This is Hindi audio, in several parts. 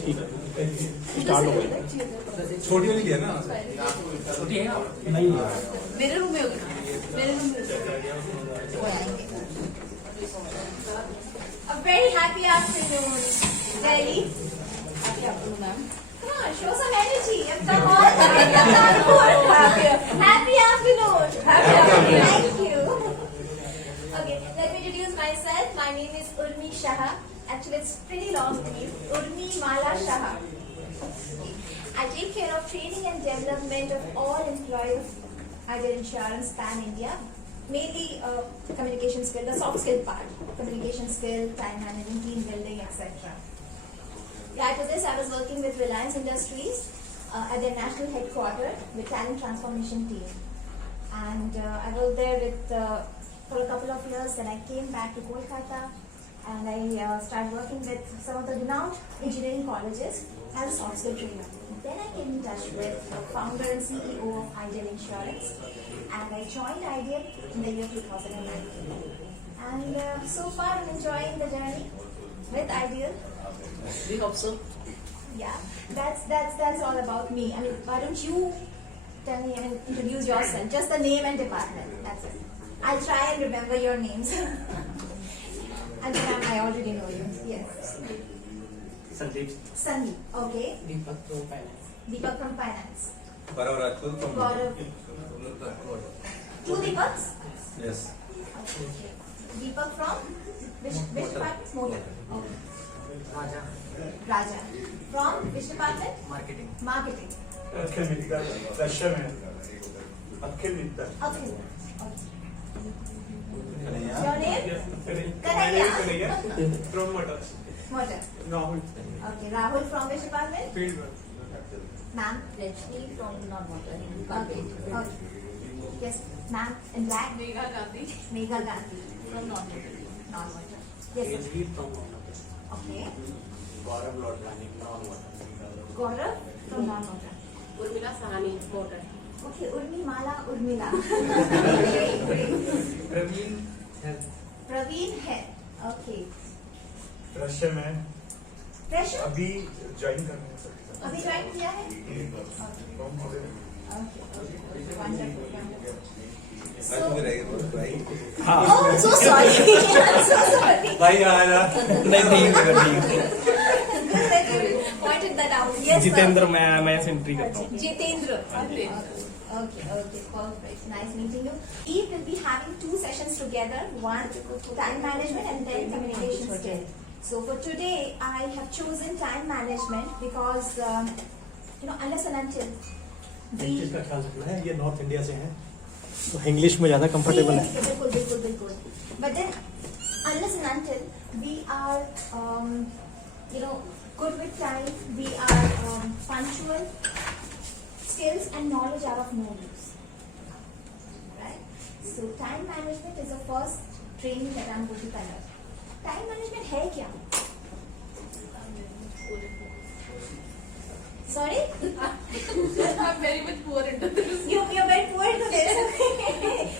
ठीक है, स्टार्ट हो गई। छोटी वाली है ना? छोटी है नहीं? मेरे रूम में होगी, मेरे रूम में वो आएंगे। A very happy afternoon, Delhi. Happy afternoon, ma'am. Come on, show some energy. Come on, happy afternoon. Happy afternoon. Thank you. Okay, let me introduce myself. My name is Urmi Shah. Actually, it's pretty long name. Urmi Mala Shah. I take care of training and development of all employees of Ideal Insurance Pan India. Mainly communication skill, the soft skill part, communication skill, time management, team building, etc. Prior to this, I was working with Reliance Industries at their national headquarters with talent transformation team, and I worked there with for a couple of years. Then I came back to Kolkata, and I started working with some of the renowned engineering colleges as a soft skill trainer. Then I came in touch with the founder and CEO of Ideal Insurance, and I joined Ideal in the year 2019. And so far, I'm enjoying the journey with Ideal. We hope so. Yeah, that's all about me. I mean, why don't you tell me? I mean, introduce yourself, just the name and department. That's it. I'll try and remember your names. And I already know you. Yes. Sandeep. Sandeep. Okay. Deepak from finance. Deepak from finance. Gaurav Rajput from Gaurav. Two Deepaks? Yes. Okay. Deepak from which department? Motor. Okay. Raja. Raja. From which department? Marketing. Marketing. Akhil Mittal Russia में Akhil Mittal Okay. Kanhaiya. Your name? Kanhaiya. From motors Motor. Rahul Okay. Rahul from which department? Field work Ma'am. Rajni from non-motor. Okay. Okay. Yes. Ma'am in black. Megha Gandhi Megha Gandhi. from non-motor. Non-motor. Yes. Sir. Lead from non-motor. Okay. Gaurav Lodwani non-motor. Gaurav from non-motor. Urmila Sahani, motor. Okay. Urmi Mala Urmila. Praveen Praveen है. Okay. रशिया में Pressure. अभी ज्वाइन करने हैं अभी ज्वाइन किया है? Okay. Wonderful. भाई मुझे रहेगा तो भाई। हाँ Oh, so sorry. I'm so sorry. भाई आया। नहीं ठीक है। Good that you pointed that out. Yes. Jitendra, मैं एंट्री करता हूँ। Jitendra. Okay, perfect. Nice meeting you. We will be having 2 sessions together. One, time management and then communication skill. So for today, I have chosen time management because, unless and until English का ख्याल रखना है, ये नॉर्थ इंडिया से हैं तो इंग्लिश में ज़्यादा कंफर्टेबल है। बिल्कुल. But then, unless and until we are, good with time, we are punctual, skills and knowledge are of no use. Right? So time management is the first training that I'm going to cover. Time management है क्या? Sorry? I'm very much poor into this. You're very poor into this.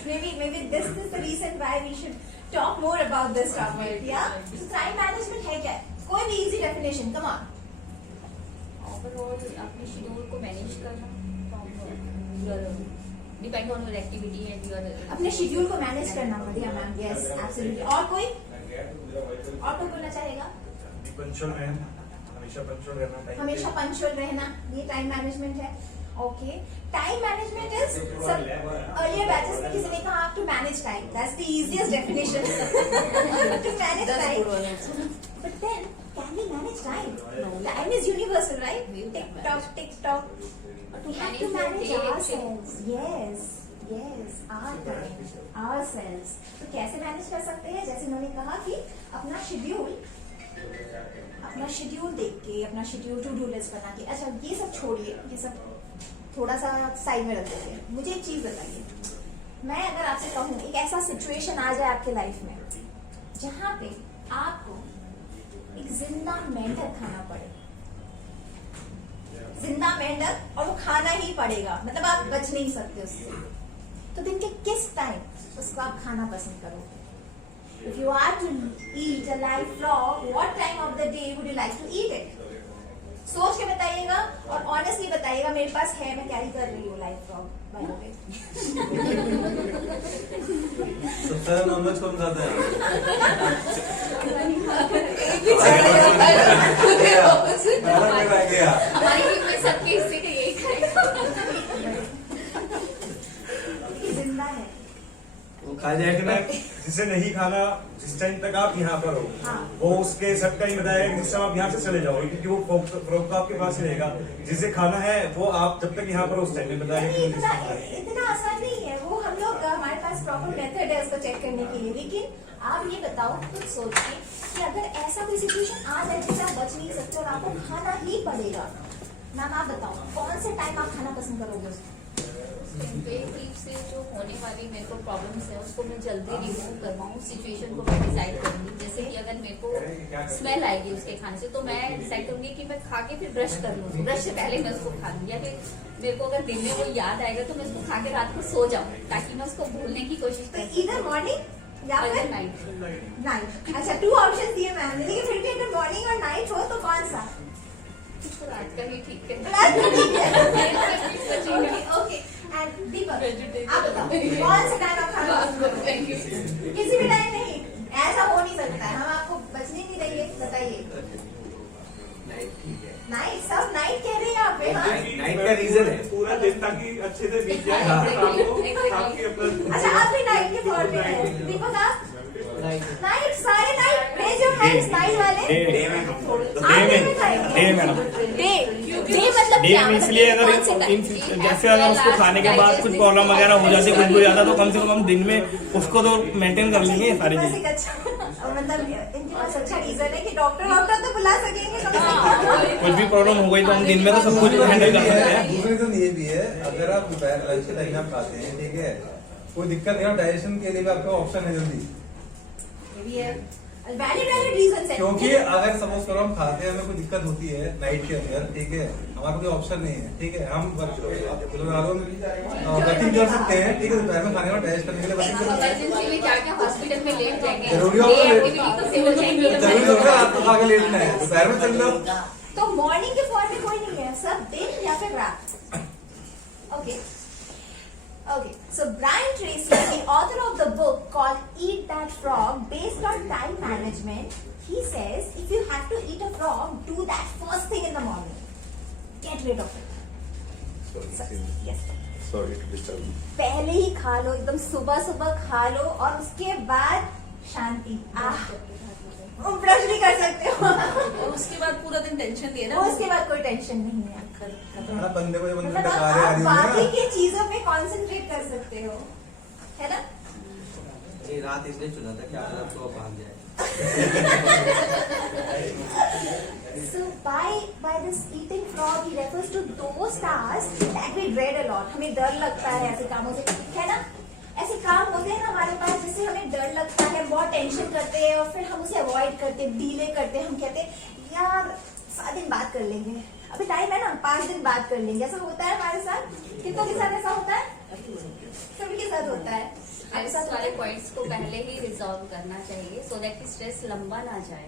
maybe this is the reason why we should talk more about this topic. Yeah? So time management है क्या? कोई भी easy definition. Come on. Overall, अपने schedule को manage करना from your depend on your activity and your अपने शेड्यूल को मैनेज करना बढ़िया मैम. Yes absolutely. और कोई बोलना चाहेगा? पंचुअल रहना, हमेशा पंचुअल रहना टाइम हमेशा पंक्चुअल रहना, ये टाइम मैनेजमेंट है. Okay. Time management is earlier batches में किसी ने कहा आप to manage time. That's the easiest definition to manage time. But then can we manage time? Time is universal, right? Tick tock. We have to manage ourselves. Yes, our time, ourselves. तो कैसे मैनेज कर सकते हैं? जैसे उन्होंने कहा कि अपना शेड्यूल देख के, अपना शेड्यूल टू डू लिस्ट बना के. अच्छा ये सब छोड़िए, ये सब थोड़ा सा साइड में रख दीजिए. मुझे एक चीज बताइए, मैं अगर आपसे कहूँ एक ऐसा सिचुएशन आ जाए आपके लाइफ में जहाँ पे आपको एक जिंदा मेंढक खाना पड़े, जिंदा मेंढक, और वो खाना ही पड़ेगा, मतलब आप बच नहीं सकते उससे, तो दिन के किस टाइम उसको आप खाना पसंद करोगे? If you are to eat a live frog, what time of the day would you like to eat it? सोच के बताइएगा और ऑनेस्टली बताइएगा. मेरे पास है, मैं कैरी कर रही हूँ live frog by the way. सबसे ज्यादा नॉनवेज कौन खाता है? हमारी टीम में सबके हिस्से का यही खाएगा. जिंदा है. वो खा जाएगा ना. जिसे नहीं खाना, जिस टाइम तक आप यहाँ पर हो, हाँ. वो उसके सबका ही बताएगा कि जिस टाइम आप यहाँ से चले जाओगे, क्योंकि वो फ्रॉग तो आपके पास ही रहेगा. जिसे खाना है वो आप जब तक यहाँ पर हो उस टाइम में बताएगा कि मुझे इसको खाना है. इतना आसान नहीं है वो. हम लोग हमारे पास प्रॉपर मेथड है उसको चेक करने के लिए. लेकिन आप ये बताओ, खुद सोचिए कि अगर ऐसा कोई सिचुएशन आ जाए जिससे आप बच नहीं सकते और आपको खाना ही पड़ेगा, मैम आप बताओ कौन से टाइम आप खाना पसंद करोगे उसको? इनवेसिव से जो होने वाली मेरे को प्रॉब्लम्स है उसको मैं जल्दी रिमूव करवाऊँ. सिचुएशन को मैं डिसाइड करूंगी. जैसे कि अगर मेरे को स्मेल आएगी उसके खाने से तो मैं डिसाइड करूंगी कि मैं खा के फिर ब्रश कर लूँ. ब्रश से पहले मैं उसको खा लूँ. या फिर मेरे को अगर दिन में वो याद आएगा तो मैं उसको खा के रात को सो जाऊँ ताकि मैं उसको भूलने की कोशिश तो करूँ. इधर मॉर्निंग या फिर नाइट. अच्छा, 2 ऑप्शन दिए मैम ने. लेकिन फिर भी अगर मॉर्निंग और नाइट हो तो कौन सा? तो रात का ही ठीक है. ओके. एंड दीपक आप बताओ कौन सा टाइम आप खाना पसंद करोगे? Thank you. किसी भी टाइम नहीं, ऐसा हो नहीं सकता है. हम आपको बचने नहीं देंगे. बताइए. नाइट. सब नाइट कह रहे हैं यहाँ पे. हाँ. नाइट का रीजन है पूरा दिन ताकि अच्छे से बीत जाए. हाँ. शाम को आपके अपना. अच्छा, आप भी नाइट के तौर पे हैं. दीपक आप नाइट. सारे night. Raise your hands. Night वाले डे आप में भी खाएंगे? Day madam. डे मतलब डे क्या? में इसलिए अगर जैसे अगर उसको खाने के बाद कुछ प्रॉब्लम वगैरह हो जाती है, कुछ हो जाता है, तो कम से कम दिन में उसको तो मेंटेन कर लेंगे ये सारी बस चीजें. एक अच्छा मतलब इनके पास अच्छा रीजन है कि डॉक्टर तो बुला सकेंगे कम से कम. कुछ भी प्रॉब्लम हो गई तो हम दिन में तो सब कुछ हैंडल कर सकते हैं. दूसरा रीजन ये भी है, अगर आप दोपहर लंच के टाइम आप खाते हैं, ठीक है, कोई दिक्कत नहीं है. डाइजेशन के लिए भी आपका ऑप्शन है जल्दी. ये भी है. वैलिड रीजन है. क्योंकि अगर सपोज करो हम खाते हैं, हमें कोई दिक्कत होती है नाइट के अंदर, ठीक है, हमारा कोई ऑप्शन नहीं है, ठीक है, हम वर्किंग कर सकते हैं, ठीक है, दोपहर में खाने का डाइजेस्ट करने के लिए वर्किंग कर सकते हैं. इमरजेंसी में जाके हॉस्पिटल में लेट जाएंगे. जरूरी होगा Day activity तो से हो जाएंगी. जरूरी होगा रात को खा के लेटना है, दोपहर में चल लो. तो मॉर्निंग के फॉर्म में कोई नहीं है, सब दिन या फिर रात. Okay. Okay, so Brian Tracy, the author of the book called Eat That Frog, based on time management, he says if you have to eat a frog, do that first thing in the morning. Get rid of it. Yes. Sorry to disturb you. पहले ही खा लो, एकदम सुबह सुबह खा लो और उसके बाद शांति. ब्रश भी कर सकते हो. और उसके बाद पूरा दिन टेंशन दिए ना. उसके बाद कोई टेंशन नहीं है. बंदे को मतलब आप बाकी की चीजों में कंसंट्रेट कर सकते हो, है ना? ये रात इसलिए चुना था कि आज आपको भाग जाए. So by this eating frog, he refers to those tasks that we dread a lot. हमें डर लगता है ऐसे कामों से, है ना? ऐसे काम होते हैं ना हमारे पास जिससे हमें डर लगता है, बहुत टेंशन करते हैं और फिर हम उसे अवॉइड करते हैं, डिले करते हैं. हम कहते हैं यार 7 दिन बाद कर लेंगे, अभी टाइम है ना, 5 दिन बाद कर लेंगे. ऐसा होता है हमारे साथ. कितनों के साथ ऐसा होता है? सभी के साथ होता है. स्ट्रेस वाले पॉइंट्स को पहले ही रिजॉल्व करना चाहिए सो दैट कि स्ट्रेस लंबा ना जाए.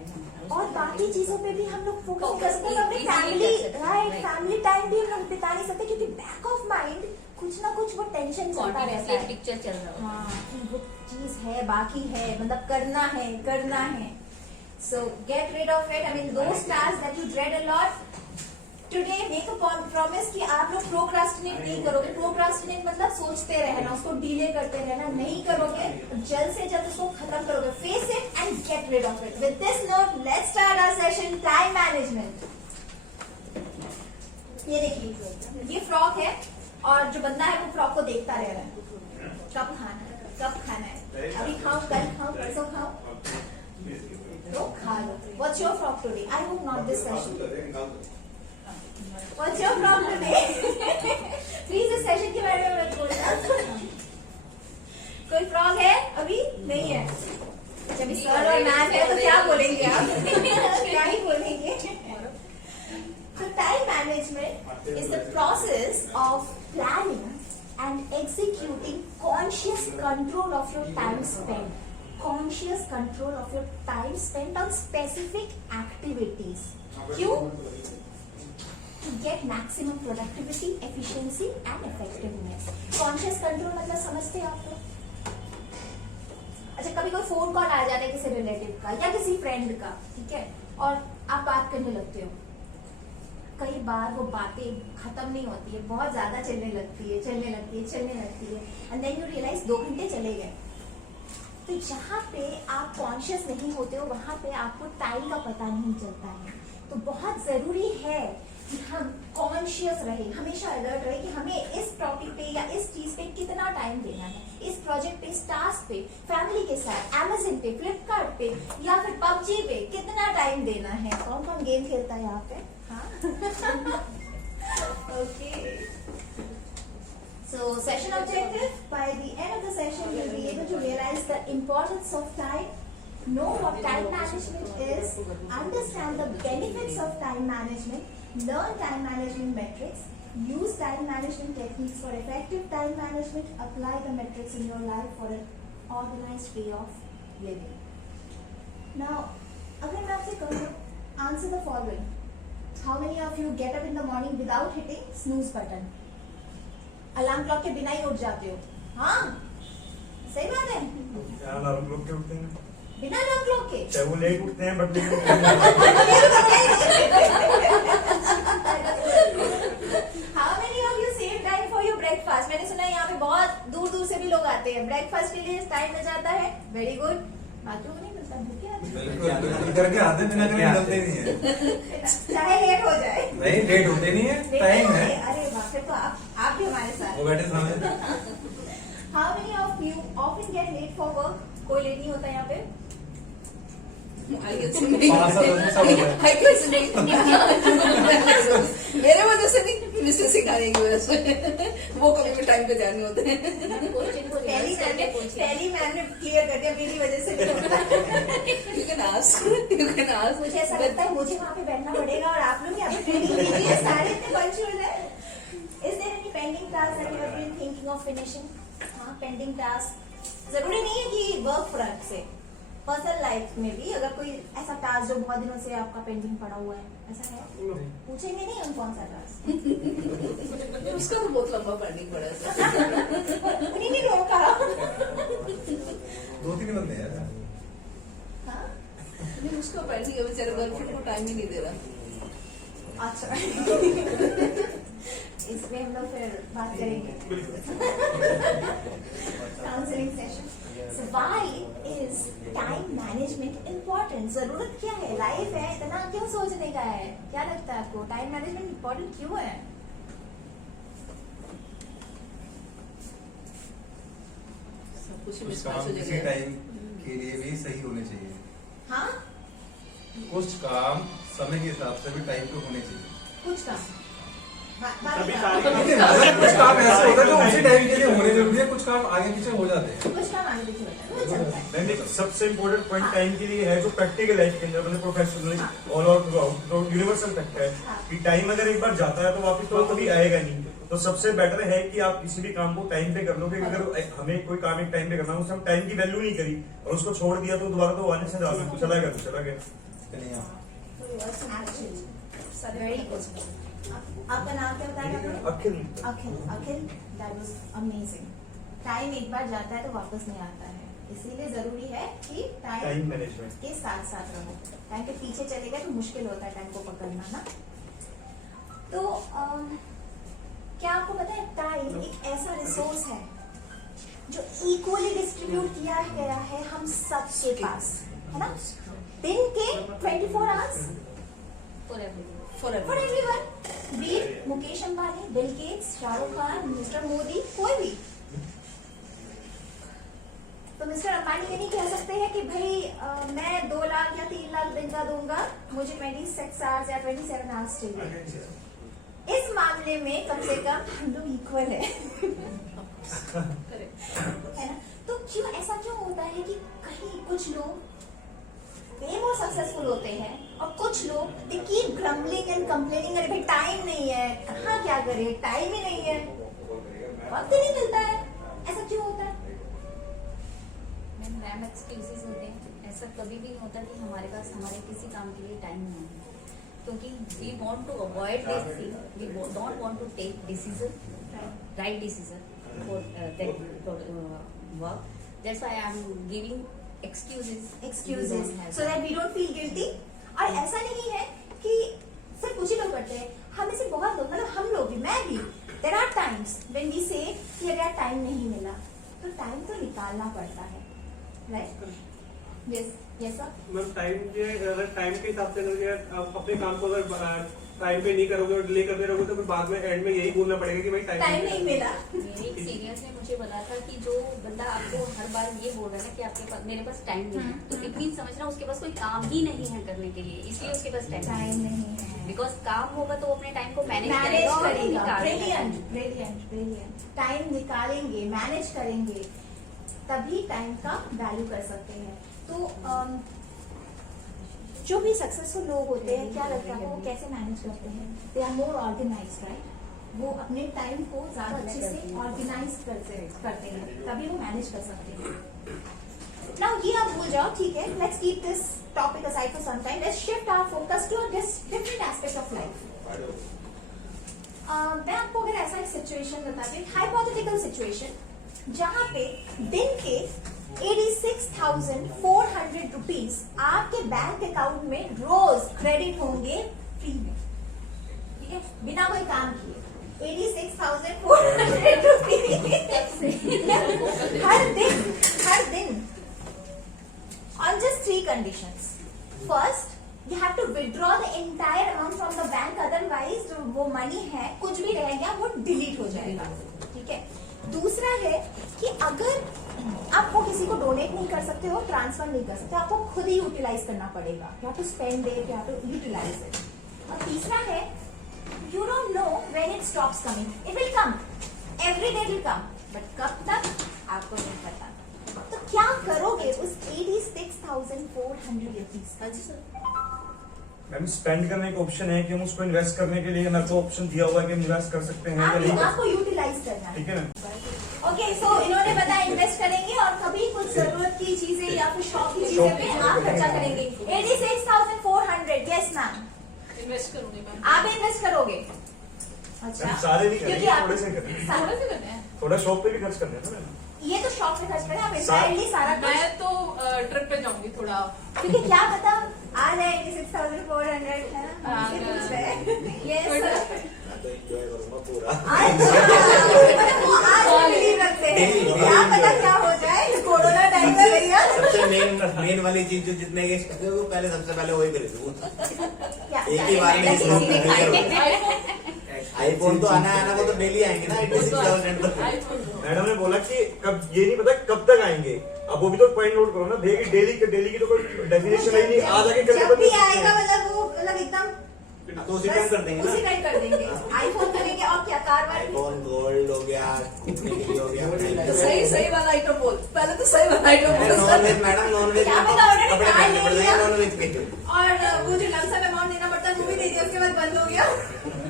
और बाकी चीजों पे भी हम लोग फोकस कर सकते हैं. अपने Easily फैमिली कर सकते हैं, राइट right. फैमिली टाइम भी हम लोग बिता नहीं सकते क्योंकि बैक ऑफ माइंड कुछ ना कुछ वो टेंशन चलता रहता है. पिक्चर चल रहा है. हाँ, कि वो चीज है, बाकी है, मतलब करना है. So get rid of it. I mean those tasks that you dread a lot. Today make a promise कि आप लोग प्रोक्रास्टिनेट नहीं करोगे. प्रोक्रास्टिनेट मतलब सोचते रहना, उसको डिले करते रहना. नहीं करोगे, जल्द से जल्द उसको खत्म करोगे. Face it and get rid of it. With this note let's start our session time management. ये देखिए, ये फ्रॉक है और जो बंदा है वो फ्रॉक को देखता रह रहा है. कब खाना है, अभी खाओ, कल खाओ, परसों खाओ, तो खा लो. What's your frog today? I hope not this session. What's your frog today? Please इस सेशन के बारे में मत बोलना. कोई फ्रॉग है? अभी नहीं है. जब सर और मैम है तो क्या बोलेंगे आप? क्या ही बोलेंगे? So time management is the process of planning and executing conscious control of your time spent. conscious control of your time spent on specific activities. क्यों? To get maximum productivity, efficiency and effectiveness. Conscious control मतलब समझते हैं आप लोग? अच्छा, कभी कोई फोन कॉल आ जाता है किसी रिलेटिव का या किसी फ्रेंड का, ठीक है, और आप बात करने लगते हो, कई बार वो बातें खत्म नहीं होती है, बहुत ज्यादा चलने लगती है एंड देन यू रियलाइज 2 घंटे चले गए। तो जहाँ पे आप कॉन्शियस नहीं होते हो वहां पे आपको टाइम का पता नहीं चलता है। तो बहुत जरूरी है कि हम कॉन्शियस रहे, हमेशा अलर्ट रहे कि हमें इस टॉपिक पे या इस चीज पे कितना टाइम देना है, इस प्रोजेक्ट पे, इस टास्क पे, फैमिली के साथ, Amazon पे, फ्लिपकार्ट पे या फिर PUBG पे कितना टाइम देना है। कौन कौन गेम खेलता है यहाँ पे? हाँ okay, so session objective, by the end of the session you'll be able to realize the importance of time, know what time management is, understand the benefits of time management, learn time management metrics, use time management techniques for effective time management, apply the metrics in your life for an organized way of living. Now, अगर मैं आपसे कहूँ, answer the following. How many of you get up in the morning without hitting snooze button? Alarm clock के बिना ही उठ जाते हो? हाँ, सही बात है। अलार्म क्लॉक के उठते हैं, बिना अलार्म क्लॉक के? चाहे वो लेट उठते हैं but How many of you save time for your breakfast? मैंने सुना है यहाँ पे बहुत दूर दूर से भी लोग आते हैं, ब्रेकफास्ट के लिए टाइम मिल जाता है। Very good. बाकी नहीं मिलता, भूखे आते हैं। बिल्कुल करके आते हैं, बिना करके निकलते नहीं है। चाहे लेट हो जाए। नहीं, लेट होते नहीं है, टाइम है। अरे वाह, फिर तो आप भी हमारे साथ। वो बैठे समझ। How many of you often get late for work? कोई लेट नहीं होता यहाँ पे? I guess नहीं। 5 साल में सब हो गया। I guess नहीं। मेरे वजह से नहीं, मिस्टर सिखाने की वजह से। वो कभी भी टाइम पे ध्यान नहीं होते हैं। पहली मैम ने क्लियर कर दिया, मेरी वजह से नहीं होता। You can ask. मुझे ऐसा लगता है मुझे वहाँ पे बैठना पड़ेगा और आप लोग यहाँ पे ट्रेनिंग लीजिए, सारे इतने पंक्चुअल है। Is there any pending task that you have been thinking of finishing? हाँ, pending task जरूरी नहीं है कि वर्क फ्रंट से, पर्सनल लाइफ में भी अगर कोई ऐसा टास्क जो बहुत दिनों से आपका पेंडिंग पड़ा हुआ है, ऐसा है? पूछेंगे नहीं हम कौन सा टास्क। उसका तो बहुत लंबा पेंडिंग पड़ा है। उन्हीं ने रोका। 2-3 बंदे हैं। हाँ? नहीं, उसका पेंडिंग है, बेचारे गर्लफ्रेंड को टाइम ही नहीं दे रहा। अच्छा। इसमें हम लोग फिर बात करेंगे। Counselling session. So why is time management important? जरूरत क्या है? लाइफ है, इतना क्यों सोचने का है? क्या लगता है आपको? टाइम मैनेजमेंट इम्पोर्टेंट क्यों है? सब कुछ कुछ मिसमैच काम हो किसी जाएगा। टाइम के लिए भी सही होने चाहिए। हाँ? कुछ काम समय के हिसाब से भी टाइम पे होने चाहिए। कुछ काम सभी कुछ सारे कुछ काम ऐसे होता है जो उसी टाइम के लिए होने जरूरी है, कुछ काम आगे पीछे हो जाते हैं। काम आगे पीछे होता है, वो चलता है। मैंने सबसे इम्पोर्टेंट पॉइंट टाइम के लिए है जो प्रैक्टिकल लाइफ के अंदर मतलब professionally all out universal fact है कि टाइम अगर एक बार जाता है तो वापस तो कभी आएगा नहीं। तो सबसे बेटर है कि आप किसी भी काम को टाइम पे कर लो, कि अगर हमें कोई काम एक टाइम पे करना है उसमें हम टाइम की वैल्यू नहीं करी और उसको छोड़ दिया तो दोबारा तो आने से चला गया। Very good. आपका नाम क्या बताया आपने? अखिल। अखिल, अखिल, दैट वाज अमेजिंग। टाइम एक बार जाता है तो वापस नहीं आता है, इसीलिए जरूरी है कि टाइम मैनेजमेंट के साथ साथ रहो। टाइम के पीछे चले गए तो मुश्किल होता है टाइम को पकड़ना ना। तो क्या आपको पता है टाइम एक ऐसा रिसोर्स है जो इक्वली डिस्ट्रीब्यूट किया गया है हम सबके पास, है ना? दिन के 24 hours For for everyone, B it Mukesh Ambani, Bill Gates, Shahrukh Khan, mister Modi, कोई भी। तो मिस्टर अंबानी ये नहीं कह सकते हैं कि भाई मैं 2 लाख या 3 लाख दिन का दूंगा, मुझे 26 आवर्स या 27 आवर्स चाहिए। इस मामले में कम से कम हम लोग इक्वल है, है ना? तो क्यों ऐसा क्यों होता है कि कहीं कुछ लोग वे मोर सक्सेसफुल होते हैं और कुछ लोग they keep grumbling and complaining, अरे भाई टाइम नहीं है, कहाँ क्या करे, टाइम ही नहीं है, वक्त ही नहीं मिलता है। ऐसा क्यों होता है? मैम एक्सक्यूजेस होते हैं, ऐसा कभी भी नहीं होता कि हमारे पास हमारे किसी काम के लिए टाइम नहीं है, क्योंकि we want to avoid this thing, we don't want to take decision, right decision for that work, that's why I am giving excuses so that we don't feel guilty. और ऐसा नहीं है कि सिर्फ कुछ ही लोग करते हैं, हमें से बहुत लोग, मतलब हम लोग भी, मैं भी, there are times when we say कि अगर टाइम नहीं मिला तो टाइम तो निकालना पड़ता है, right? Yes yes sir. Ma'am time के हिसाब से अगर आप अपने काम को अगर टाइम पे नहीं करोगे और डिले करते रहोगे तो फिर बाद में एंड में यही बोलना पड़ेगा कि भाई टाइम नहीं मिला। मेरे एक सीनियर्स ने मुझे बोला था कि जो बंदा आपको हर बार ये बोल रहा है ना कि आपके पास, मेरे पास टाइम नहीं है, तो इट मीन समझना उसके पास कोई काम ही नहीं है करने के लिए, इसलिए उसके पास टाइम नहीं है, बिकॉज काम होगा तो वो अपने टाइम को मैनेज करेगा। करेगा। Brilliant brilliant brilliant. टाइम निकालेंगे, मैनेज करेंगे, तभी टाइम का वैल्यू कर सकते हैं। तो जो भी सक्सेसफुल लोग होते हैं, क्या लगता है वो कैसे मैनेज करते हैं? They are more organised, right? वो अपने टाइम को ज्यादा अच्छे से ऑर्गेनाइज करते हैं, तभी वो मैनेज कर सकते हैं। नाउ ये आप भूल जाओ, ठीक है, let's keep this topic aside for some time, let's shift our focus to a different aspect of life. मैं आपको अगर ऐसा एक सिचुएशन बताती हूँ, हाइपोथेटिकल सिचुएशन, जहाँ पे दिन के 86,400 रुपीज आपके बैंक अकाउंट में रोज क्रेडिट होंगे फ्री में, ठीक है, बिना कोई काम किए। 86,400 रुपीज हर दिन on just 3 conditions. First, you have to withdraw the entire amount from the bank, otherwise वो मनी है कुछ भी रह गया वो डिलीट हो जाएगा, ठीक है। दूसरा है कि अगर आप वो किसी को डोनेट नहीं कर सकते हो, ट्रांसफर नहीं कर सकते, आपको खुद ही यूटिलाइज करना पड़ेगा, you have to spend it, you have to utilize it. और तीसरा है you don't know when it stops coming, it will come, every day it will come, but कब तक आपको नहीं पता। तो क्या करोगे उस 86,400 रुपीज? मैम स्पेंड करने का ऑप्शन है कि हम उसको इन्वेस्ट करने के लिए मेरे को ऑप्शन दिया हुआ है कि हम इन्वेस्ट कर सकते हैं या नहीं, आपको यूटिलाइज करना है, ठीक है ना। ओके, सो इन्होंने बताया इन्वेस्ट करेंगे और कभी कुछ जरूरत की चीजें या कुछ शौक की चीजें पे आप खर्चा करेंगे। 86,400, यस मैम, इन्वेस्ट करूंगी मैम। आप इन्वेस्ट करोगे? अच्छा, मैम सारे नहीं क्योंकि करेंगे, आप थोड़े से करेंगे, थोड़ा सा करना है। थोड़ा शॉप पे भी खर्च करना है ना मैम। ये तो शौक से खर्च करें, आप इंटायरली सारा कुछ, मैं तो ट्रिप पे जाऊंगी थोड़ा, क्योंकि क्या पता आ जाए 86,400, है ना, हाँ, इससे पूछ रहे हैं। यस सर, मैं तो एंजॉय करूंगा पूरा। आज बिलीव रखते हैं, क्या पता क्या हो जाए कोरोना टाइम में भैया। सबसे मेन वाली चीज जो जितने गेस्ट करते हैं वो पहले सबसे पहले वही खरीदूंगा, एक ही बार में। आईफोन तो आना वो तो डेली आएंगे ना 86,000 तो। मैडम ने बोला कि कब, ये नहीं पता कब तक आएंगे, अब वो भी तो पॉइंट नोट करो ना, डेली की तो कोई डेफिनेशन है नहीं, आज आके जब भी आएगा मतलब वो मतलब एकदम तो उसी टाइम कर देंगे उसी ना, टाइम कर देंगे। आईफोन करेंगे और क्या कारवाई? आईफोन गोल्ड हो गया, घूमने के लिए हो गया। तो सही वाला आइटम बोल, पहले तो सही वाला आइटम बोल। Non veg madam, non veg क्या पता उन्होंने कपड़े कार पहनने ले पड़ते लिया। हैं नॉन वेज के। और वो जो लमसम अमाउंट देना पड़ता है वो भी दे दिया, उसके बाद बंद हो गया।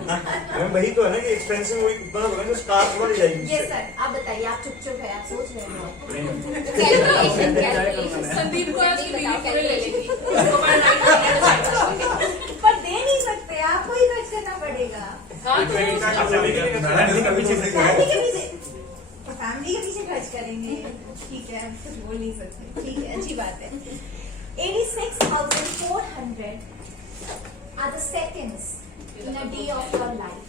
मैम वही तो है ना कि एक्सपेंसिव वही इतना होगा जो स्टार्ट बढ़ जाएगी। ये सर आप बताइए, आप चुप है, आप सोच रहे हो। संदीप को आज बीवी पूरे ले लेगी। पर दे नहीं सकते, आपको ही खर्च करना पड़ेगा। मैडम कभी चीज फैमिली के पीछे खर्च करेंगे, ठीक है, कुछ बोल नहीं सकते, ठीक है, अच्छी बात है। 86,400 are the seconds in a day of your life.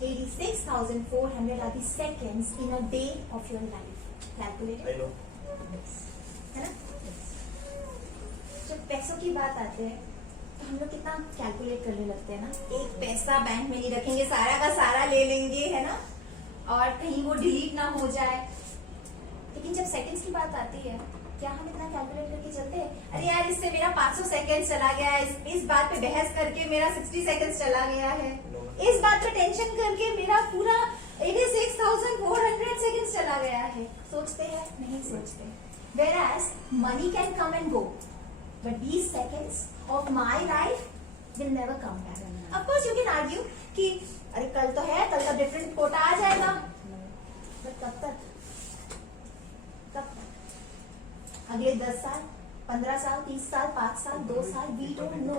86,400 are the seconds in a day of your life. Calculated? I know. है ना? जब पैसों की बात आती है तो हम लोग कितना कैलकुलेट करने लगते हैं ना, एक पैसा बैंक में नहीं रखेंगे, सारा का सारा ले लेंगे, है ना, और कहीं वो डिलीट ना हो जाए। लेकिन जब सेकंड्स की बात आती है, क्या हम इतना कैलकुलेट करके चलते हैं? अरे यार इससे मेरा 500 सेकंड चला गया है, इस बात पे बहस करके मेरा 60 सेकंड चला गया है, इस बात पे टेंशन करके मेरा पूरा 86,400 सेकंड चला गया है। सोचते हैं? नहीं सोचते। Whereas money can come and go, but these seconds of my life will never come back. Of course you can argue कि अरे कल तो है, कल का डिफरेंट कोटा आ जाएगा, but कब तक? अगले 10 साल, 15 साल, 30 साल, 5 साल, 2 साल, वी डोंट नो।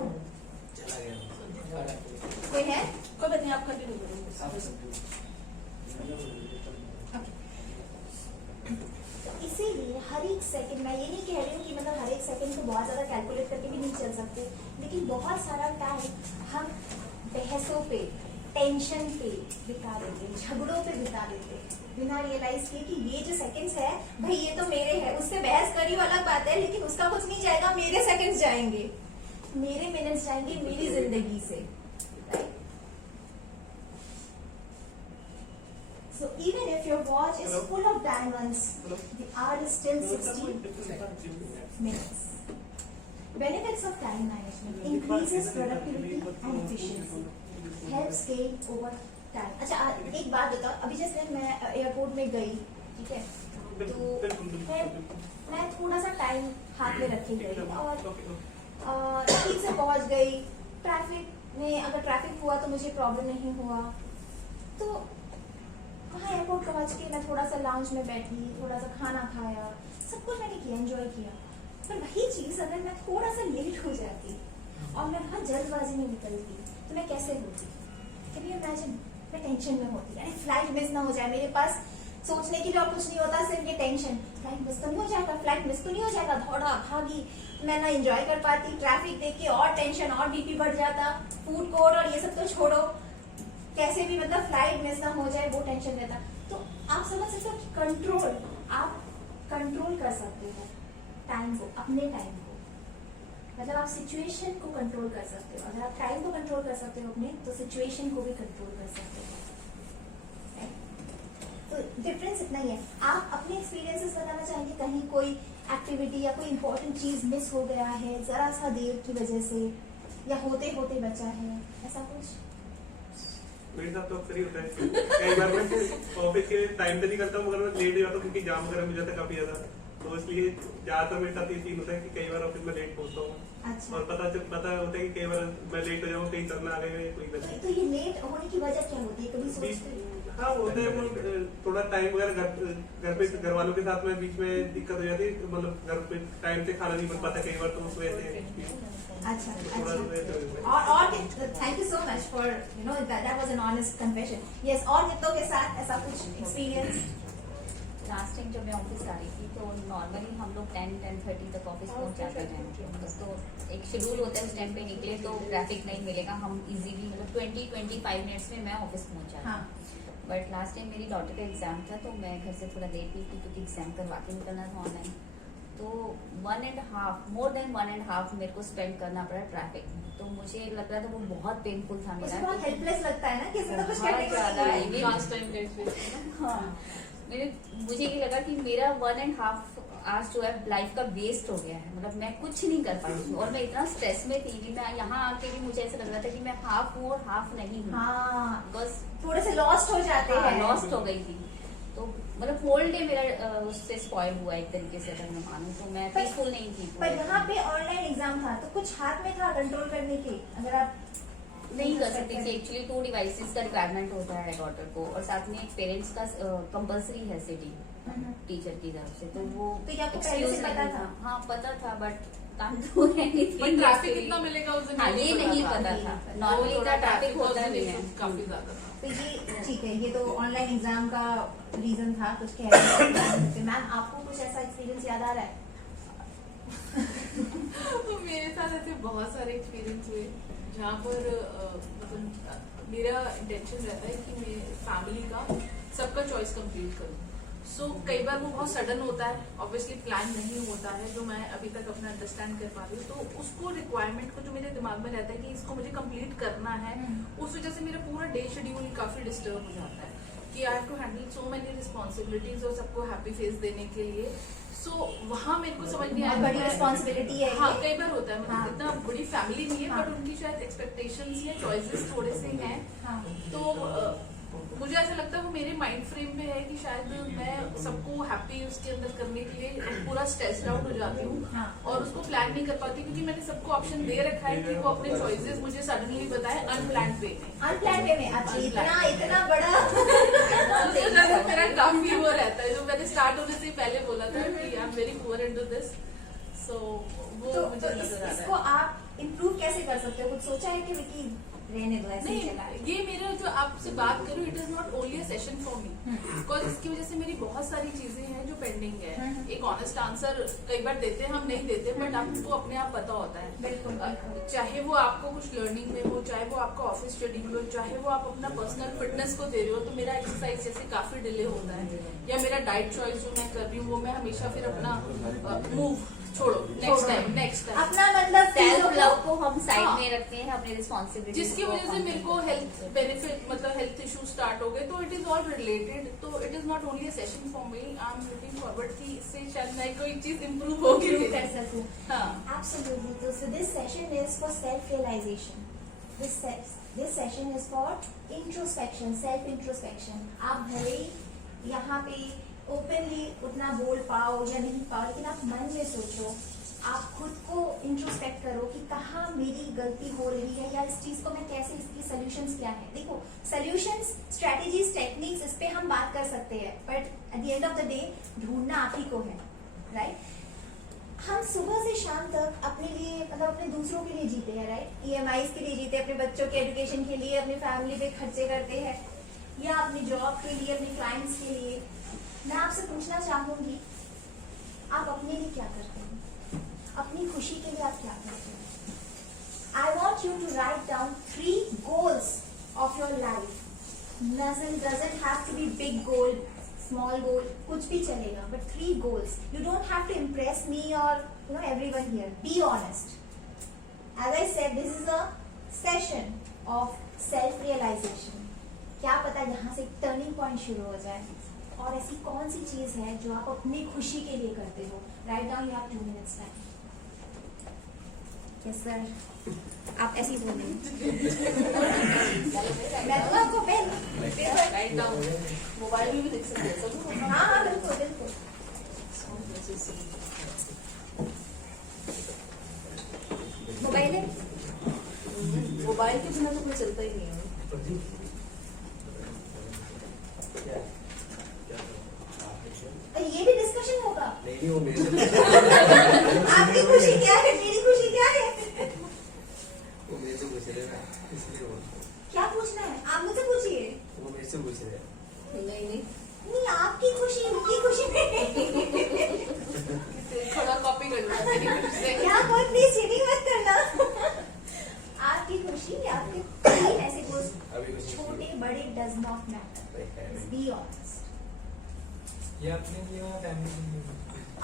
कोई है? कोई बात नहीं, आप कंटिन्यू करो। इसीलिए हर एक सेकंड, मैं ये नहीं कह रही हूँ कि मतलब हर एक सेकंड को बहुत ज्यादा कैलकुलेट करके भी नहीं चल सकते, लेकिन बहुत सारा टाइम हम बहसों पे, टेंशन पे बिता देते, झगड़ों पे बिता देते, बिना रियलाइज किए कि ये जो सेकंड्स है भाई ये तो मेरे है। उससे बहस करी अलग बात है, लेकिन उसका कुछ नहीं जाएगा, मेरे सेकंड्स जाएंगे, मेरे मिनट्स जाएंगे मेरी जिंदगी से, right? So even if your watch is full of diamonds, the hour is still 60 minutes. Benefits of time management: increases productivity and efficiency, helps gain over time. अच्छा, एक बात बताओ, अभी जैसे मैं एयरपोर्ट में गई, ठीक है, तो मैं थोड़ा सा टाइम हाथ में रखी गई और ठीक से पहुंच गई। ट्रैफिक में अगर ट्रैफिक हुआ तो मुझे प्रॉब्लम नहीं हुआ, तो वहाँ एयरपोर्ट पहुंच के मैं थोड़ा सा लाउंज में बैठी, थोड़ा सा खाना खाया, सब कुछ मैंने किया, एंजॉय किया। पर वही चीज अगर मैं थोड़ा सा लेट हो जाती और मैं वहाँ जल्दबाजी में निकलती तो मैं कैसे होती? Can you imagine? मैं टेंशन में होती, अरे फ्लाइट मिस ना हो जाए। मेरे पास सोचने के लिए और कुछ नहीं होता, सिर्फ ये टेंशन, फ्लाइट मिस तो नहीं हो जाएगा, फ्लाइट मिस तो नहीं हो जाएगा। दौड़ा भागी, मैं ना एंजॉय कर पाती, ट्रैफिक देख के और टेंशन, और बीपी बढ़ जाता, फूड कोर्ट और ये सब तो छोड़ो, कैसे भी मतलब फ्लाइट मिस ना हो जाए वो टेंशन रहता। तो आप समझ सकते हो कि कंट्रोल, आप कंट्रोल कर सकते हो टाइम को, अपने टाइम को, मतलब आप सिचुएशन को कंट्रोल कर सकते हो। अगर आप टाइम को कंट्रोल कर सकते हो अपने, तो सिचुएशन को भी कंट्रोल कर सकते हो। तो डिफरेंस इतना ही है। आप अपने एक्सपीरियंसेस बताना चाहेंगे, कहीं कोई एक्टिविटी या कोई इंपॉर्टेंट चीज मिस हो गया है जरा सा देर की वजह से, या होते होते बचा है, ऐसा कुछ? मेरे साथ तो अक्सर ही होता है। कई बार मैं ऑफिस के टाइम पे नहीं करता हूँ, मगर मैं लेट हो जाता हूँ क्योंकि जाम वगैरह मिल जाता है काफी ज्यादा, तो इसलिए ज्यादातर मेरे साथ ये सीन होता है कि कई बार ऑफिस में लेट पहुंचता हूँ। अच्छा। और पता होता है कि कई बार मैं लेट हो जाऊँ, कहीं तरना आ गए कोई वजह। तो ये लेट होने की वजह क्या होती है, कभी सोचते हैं? हाँ, होता है, वो थोड़ा टाइम वगैरह घर पे घर वालों के साथ में बीच में दिक्कत हो जाती है, मतलब घर पे टाइम से खाना नहीं बन पाता कई बार, तो उस वजह से। अच्छा, और thank you so much for you know that was an honest confession. Yes, और कितनों के साथ ऐसा कुछ एक्सपीरियंस? लास्ट टाइम जब मैं ऑफिस आ रही थी तो नॉर्मली हम लोग 10-10:30 तक ऑफिस पहुंच जाते हैं, तो एक शेड्यूल होता है उस टाइम पे निकले तो ट्रैफिक नहीं मिलेगा, हम इजीली मतलब 20-25 मिनट्स में मैं ऑफिस पहुंच जाती हूँ। बट लास्ट टाइम मेरी डॉटर का एग्जाम था तो मैं घर से थोड़ा लेट हुई थी क्योंकि एग्जाम करवा के निकलना था ऑनलाइन, तो 1.5 मोर देन 1.5 मेरे को स्पेंड करना पड़ा ट्रैफिक में। तो मुझे लग रहा था वो बहुत पेनफुल था मेरा, बहुत हेल्पलेस लगता है ना कि इसमें तो कुछ करने को नहीं है। लास्ट टाइम कैसे? हाँ, मुझे ये लगा कि मेरा 1.5 आवर्स जो है लाइफ का वेस्ट हो गया है, मतलब मैं कुछ नहीं कर पाई थी और मैं इतना स्ट्रेस में थी कि मैं यहाँ आके भी मुझे ऐसा लग रहा था कि मैं हाफ हूँ और हाफ नहीं हूँ। हाँ, बस थोड़े से लॉस्ट हो जाते हैं। लॉस्ट हो गई थी, तो मतलब होल डे मेरा उससे स्पॉइल हुआ एक तरीके से, अगर मैं मानूं तो मैं पीसफुल नहीं थी। पर यहाँ पे ऑनलाइन एग्जाम था तो कुछ हाथ में था कंट्रोल करने के, अगर आप नहीं कर सकती थी। एक्चुअली 2 डिवाइसेस का रिक्वायरमेंट होता है डॉटर को, और साथ में पेरेंट्स का कंपलसरी है सेटिंग टीचर की तरफ से, तो वो तो क्या आपको पहले से पता था? हाँ पता था, बट ट्रैफिक कितना मिलेगा उस दिन? हाँ, ये नहीं पता था। नॉर्मली इतना ट्रैफिक होता नहीं है, काफी ज्यादा। तो ये ठीक है, ये तो ऑनलाइन एग्जाम का रीजन था, कुछ कह रहे थे। मैम, आपको कुछ ऐसा एक्सपीरियंस याद आ रहा है? मेरे साथ ऐसे बहुत सारे एक्सपीरियंस हुए जहाँ पर मतलब मेरा इंटेंशन रहता है कि मैं फैमिली का सबका चॉइस कंप्लीट करूँ। सो कई बार वो बहुत सडन होता है, ऑब्वियसली प्लान नहीं होता है, जो मैं अभी तक अपना अंडरस्टैंड कर पा रही हूँ। तो उसको रिक्वायरमेंट को जो मेरे दिमाग में रहता है कि इसको मुझे कंप्लीट करना है, उस वजह से मेरा पूरा डे शेड्यूल काफी डिस्टर्ब हो जाता है कि I have to handle so many responsibilities और सबको हैप्पी फेस देने के लिए। सो वहाँ मेरे को समझ नहीं आया, बड़ी रिस्पॉन्सिबिलिटी है। हाँ, कई बार होता है, मतलब इतना बड़ी फैमिली नहीं है, बट उनकी शायद एक्सपेक्टेशंस या चॉइसेस थोड़े से हैं। तो मुझे ऐसा लगता है वो मेरे माइंड फ्रेम में है कि शायद मैं सबको हैप्पी उसके अंदर करने के लिए पूरा स्ट्रेस्ड आउट हो जाती हूँ और उसको प्लान नहीं कर पाती, क्योंकि मैंने सबको ऑप्शन दे रखा है कि वो अपने चॉइसेस मुझे सडनली बताए अनप्लान वे में। अनप्लान वे में? अच्छा, इतना बड़ा मेरा काफी वो रहता है, जो मैंने स्टार्ट होने से पहले बोला था कि I am very poor into this, so वो मुझे नजर आ रहा है। इसको आप इम्प्रूव कैसे कर सकते हो? कुछ सोचा है कि विकी रहने दो ऐसे ही चला? नहीं, ये मेरा जो आपसे बात करूँ, it is not only a session for me, because इसकी वजह से मेरी बहुत सारी चीजें हैं जो पेंडिंग है। एक ऑनेस्ट आंसर कई बार देते हैं, हम नहीं देते, बट आपको अपने आप पता होता है। बिल्कुल। चाहे वो आपको कुछ लर्निंग में हो, चाहे वो आपका ऑफिस शेड्यूल हो, चाहे वो आप अपना पर्सनल फिटनेस को दे रहे हो, तो मेरा एक्सरसाइज जैसे काफी डिले होता है, या मेरा डाइट चॉइस जो मैं कर रही हूँ वो मैं हमेशा फिर अपना मूव छोड़ो, नेक्स्ट टाइम अपना मतलब सेल्फ लव को हम साइड हाँ। में रखते हैं, अपने रिस्पॉन्सिबिलिटी, जिसकी वजह से मेरे को हेल्थ बेनिफिट मतलब हेल्थ इशू स्टार्ट हो गए, तो इट इज ऑल रिलेटेड, तो it is not only a session for me. I am looking forward कि इससे शायद मैं कोई चीज इम्प्रूव होगी कर सकूं। हाँ। Absolutely. So this session is for self-realization. This session is for introspection, self-introspection. आप भले ही यहाँ पे ओपनली उतना बोल पाओ या नहीं पाओ, लेकिन आप मन में सोचो, आप खुद को इंट्रोस्पेक्ट करो कि कहाँ मेरी गलती हो रही है, या इस चीज को मैं कैसे, इसकी सोल्यूशंस क्या है। देखो, सोल्यूशंस, स्ट्रेटेजीज, टेक्निक्स, इस पे हम बात कर सकते हैं, but at the end of the day ढूंढना आप ही को है, राइट? हम सुबह से शाम तक अपने लिए, मतलब अपने दूसरों के लिए जीते हैं, राइट? EMIs के लिए जीते, अपने बच्चों के एजुकेशन के लिए, अपनी फैमिली पे खर्चे करते हैं, या अपनी जॉब के लिए, अपने क्लाइंट्स के लिए। मैं आपसे पूछना चाहूंगी, आप अपने लिए क्या करते हैं? अपनी खुशी के लिए आप क्या करते हैं? I want you to write down 3 goals of your life. doesn't have to be big goal, small goal, कुछ भी चलेगा, but 3 goals. You don't have to impress me or everyone here. Be honest. As I said, this is a session of self-realization. क्या पता यहाँ से एक टर्निंग पॉइंट शुरू हो जाए, और ऐसी कौन सी चीज है जो आप अपनी खुशी के लिए करते हो? Write down, you have 2 minutes time. Yes sir, आप ऐसे ही बोलेंगे. मैं तो आपको पेन राइट डाउन, मोबाइल में भी लिख सकते हैं सब। हाँ बिल्कुल बिल्कुल. मोबाइल है, मोबाइल के बिना तो कोई चलता ही नहीं है। ये भी डिस्कशन होगा. नहीं वो मेरे से आपकी खुशी क्या है, मेरी खुशी क्या है? वो मेरे से पूछ रहे हैं, इसलिए वो क्या पूछना है? आप मुझसे पूछिए. वो मेरे से पूछ रहे हैं। नहीं, आपकी खुशी उनकी खुशी में. थोड़ा कॉपी कर लो मेरी खुशी से। क्या कोई प्लीज चीटिंग मत करना. आपकी खुशी, आपके ऐसे अभी कुछ छोटे बड़े does not matter. Be honest. ये अपने लिए फैमिली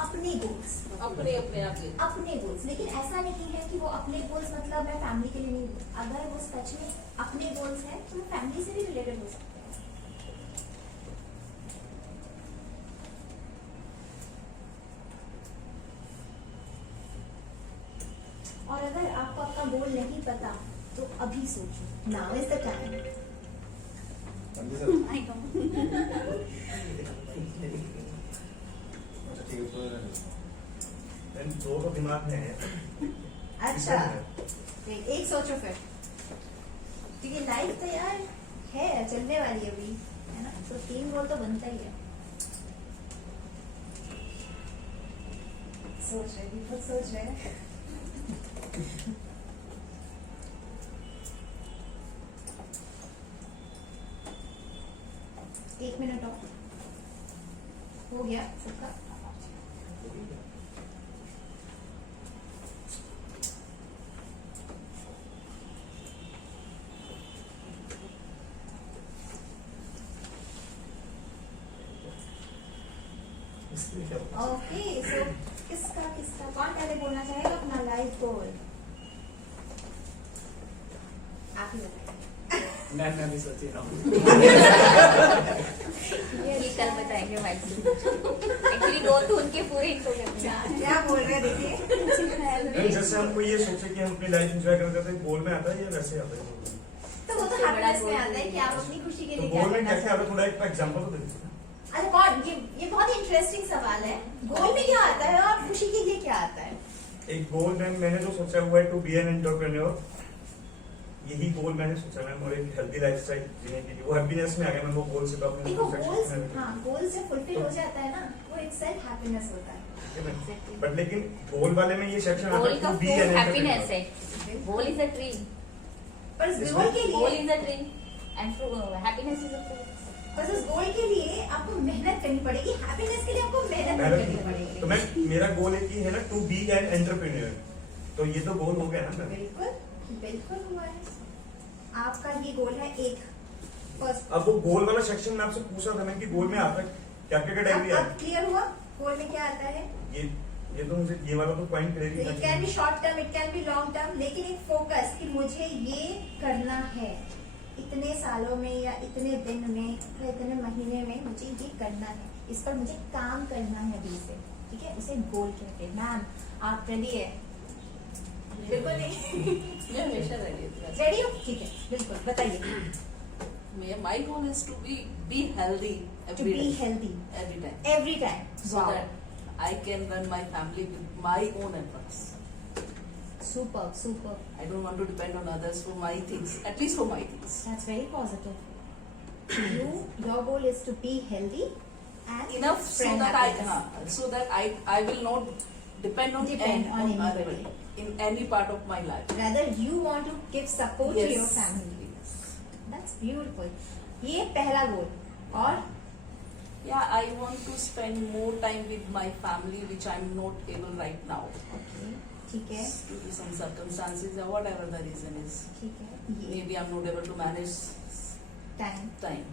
अपने गोल्स, अपने अपने आप लिए। अपने गोल्स, लेकिन ऐसा नहीं है कि वो अपने गोल्स मतलब मैं फैमिली के लिए नहीं. अगर वो सच में अपने गोल्स है तो वो फैमिली से भी रिलेटेड हो सकते हैं. और अगर आपको आपका गोल नहीं पता तो अभी सोचो. Now is the time. दो तो दिमाग में है। अच्छा, एक सोचो फिर, क्योंकि लाइफ तो यार है, चलने वाली अभी, है ना? तो 3 गोल तो बनता ही है. सोच रहे, बिल्कुल सोच रहे हैं. एक मिनट और हो गया सबका. ओके, सो किसका कौन पहले बोलना चाहेगा अपना लाइफ गोल? आप ही बताइए. मैं भी सोच रहा हूँ। ये कल बताएंगे भाई से. एक्चुअली वो तो उनके पूरे ही हो गए. क्या बोल रहे हैं देखिए. जैसे हमको ये सोचे कि हम अपनी लाइफ एंजॉय करते थे, गोल में आता है या वैसे आता है? तो वो तो सबसे बड़ा हैप्पीनेस में goal आता है कि आप अपनी खुशी के लिए तो क्या गोल में करना कैसे चाहते आता है, थोड़ा एक एग्जांपल तो दे दीजिए। अच्छा कौन ये बहुत ही इंटरेस्टिंग सवाल है। गोल में क्या आता है और खुशी के लिए क्या आता है? एक गोल मैंने जो सोचा हुआ है टू बी एन एंटरप्रेन्योर, यही गोल मैंने सोचा मैम, और एक हेल्दी लाइफस्टाइल जीने के लिए, वो हैप्पीनेस में आ गया मैं वो गोल से तो अपने देखो गोल्स, हाँ गोल से फुलफिल हो जाता है ना, वो एक सेल्फ हैप्पीनेस होता है। बट लेकिन गोल वाले में ये सेक्शन आता गोल है का to be full an happiness entrepreneur. है, गोल इज अ ट्री, पर इस इसमें गोल के गोल लिए, is a tree and happiness is a fruit. बस उस गोल के लिए आपको मेहनत करनी पड़ेगी, हैप्पीनेस के लिए आपको मेहनत नहीं करनी तो पड़ेगी। मैं मेरा गोल एक ही है ना, टू बी एन एंटरप्रेन्योर, तो ये तो गोल हो गया ना मैम। बिल्कुल बिल्कुल हुआ है। आपका ये गोल है एक फर्स्ट। अब वो गोल वाला सेक्शन में आपसे पूछा था मैं कि गोल में आता क्या क्या कैटेगरी अब है, क्लियर हुआ गोल में क्या आता है? ये तो मुझे ये वाला तो point clear it can be short term, it can be long term, लेकिन एक फोकस कि मुझे ये करना है इतने सालों में या इतने दिन में या इतने महीने में, मुझे ये करना है, इस पर मुझे काम करना है अभी से, ठीक है, उसे गोल कहते हैं। मैम आप रेडी है? बिल्कुल नहीं मैं हमेशा रेडी हूँ। रेडी हो? ठीक है बिल्कुल बताइए। My goal is to be healthy to every be day, healthy every time, every time, so that I can run my family with my own efforts. Super super, I don't want to depend on others for my things, at least for my things. That's very positive. Your goal is to be healthy and Enough so that I will not depend on Depend on anybody anybody. in any part of my life. rather you want to give support to Yes. your family. That's beautiful. ये पहला गोल। और Yeah, I want to spend more time with my family, which I'm not able right now. okay, ठीक है Due to some circumstances or whatever the reason is. ठीक है, ये Maybe I'm not able to manage time, time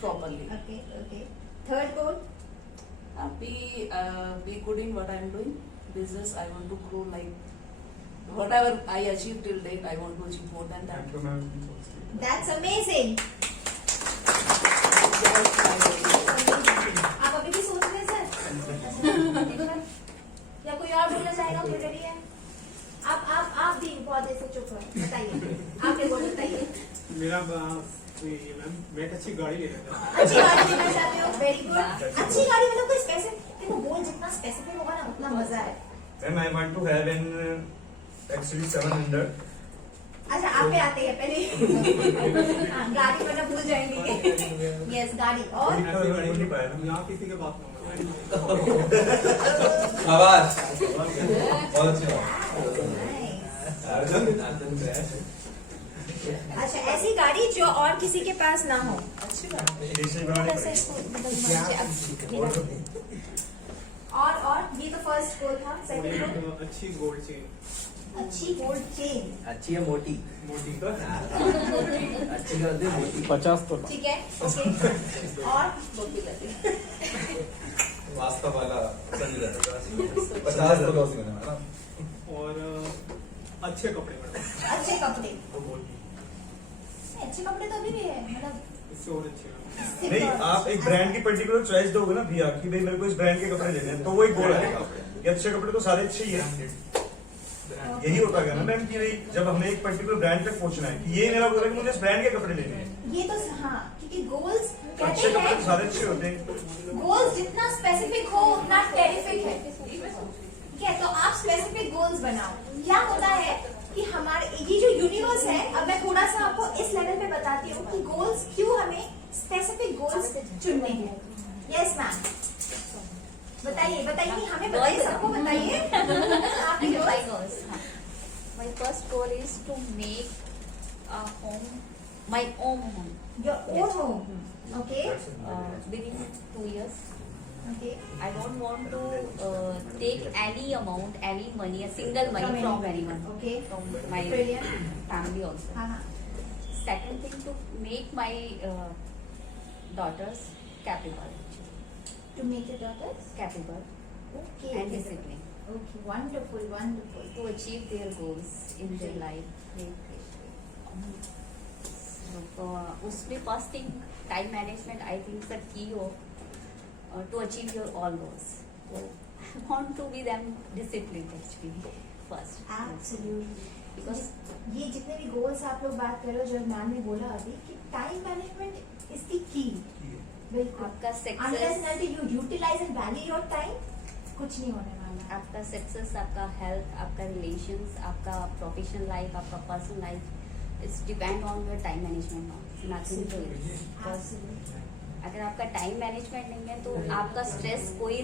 properly. Okay okay. Third goal, Be good in what I'm doing. Business, I want to grow like whatever I achieved till date. I want to achieve more than that. Thank you ma'am. That's amazing. आप अभी भी सोच रहे हैं सर? या कोई और बोलना चाहेगा? कोई रेडी है? आप भी बहुत देर से चुप हैं, बताइए आप ये गोल बताइए। मेरा मैम मैं एक अच्छी गाड़ी लेना चाहता हूँ। अच्छी गाड़ी लेना चाहते हो, वेरी गुड। अच्छी गाड़ी मतलब कोई स्पेसिफिक, देखो गोल जितना स्पेसिफिक होगा ना उतना मजा है। Ma'am I want to have an actually 700। अच्छा आप पे आते हैं पहले। हाँ, गाड़ी मतलब भूल जाएंगे। यस गाड़ी। और नहीं पाया ना। यहाँ किसी के पास ना शाबाश, बहुत अच्छी बात। अच्छा ऐसी गाड़ी जो और किसी के पास ना हो। अच्छी बात है। जैसे बनाने थोड़ा सा पड़ेंगे। इसको मतलब और ये तो फर्स्ट गोल था। सेकंड गोल अच्छी गोल्ड चेन, अच्छी गोल्ड चेन, अच्छी है मोटी, मोटी का अच्छी कर दे मोटी। 50 तो ठीक है ओके। और वास्तव वाला संजय 50 तो लॉस करना है ना। और अच्छे कपड़े पहनना, अच्छे कपड़े, वो गोल्ड अच्छे कपड़े तो अभी भी है मतलब इससे और अच्छे इससे नहीं, और- आप एक ब्रांड की पर्टिकुलर चॉइस दोगे ना भैया कि भाई मेरे को इस ब्रांड के कपड़े लेने हैं, तो वो एक गोल है। ये अच्छे कपड़े तो सारे अच्छे ही है। यही होता है ना मैम कि भाई जब हमें एक पर्टिकुलर ब्रांड तक पहुंचना है कि ये मेरा गोल है कि मुझे इस ब्रांड के कपड़े लेने हैं। ये तो हाँ क्योंकि गोल्स अच्छे कहते कपड़े तो हैं सारे अच्छे होते हैं। गोल्स जितना स्पेसिफिक हो उतना टेरिफिक है। ठीक है तो आप स्पेसिफिक गोल्स बनाओ। क्या होता है कि हमारे ये जो यूनिवर्स है, अब मैं थोड़ा सा आपको इस लेवल पे बताती हूँ कि गोल्स क्यों हमें स्पेसिफिक गोल्स चुनने हैं। यस मैम बताइए बताइए नहीं हमें बताइए, सबको बताइए। आपके My goals? goals. My first goal is to make a home, my own home, Your own home. Okay. within 2 years. Okay. I don't want to take any amount, any money, a single money from anyone, Okay. from my Brilliant. family also. हाँ हाँ. Second thing, to make my daughters capable, To make your daughters. capable Okay. and disciplined Okay. Wonderful. Wonderful. to achieve their goals in their life. So, उसमें first thing time management I think is the key of to achieve your all goals. So I want to be them disciplined actually first. Absolutely. Because ये जितने भी गोल्स आप लोग बात कर रहे हो, जो मैम ने बोला अभी कि time management is the key. बिल्कुल, आपका unless success, until you utilize and value your time, कुछ नहीं होने वाला। आपका सक्सेस, आपका हेल्थ, आपका रिलेशंस, आपका प्रोफेशनल लाइफ, आपका personal life is depend on your time management, nothing to it. अगर आपका टाइम मैनेजमेंट नहीं है तो आपका स्ट्रेस कोई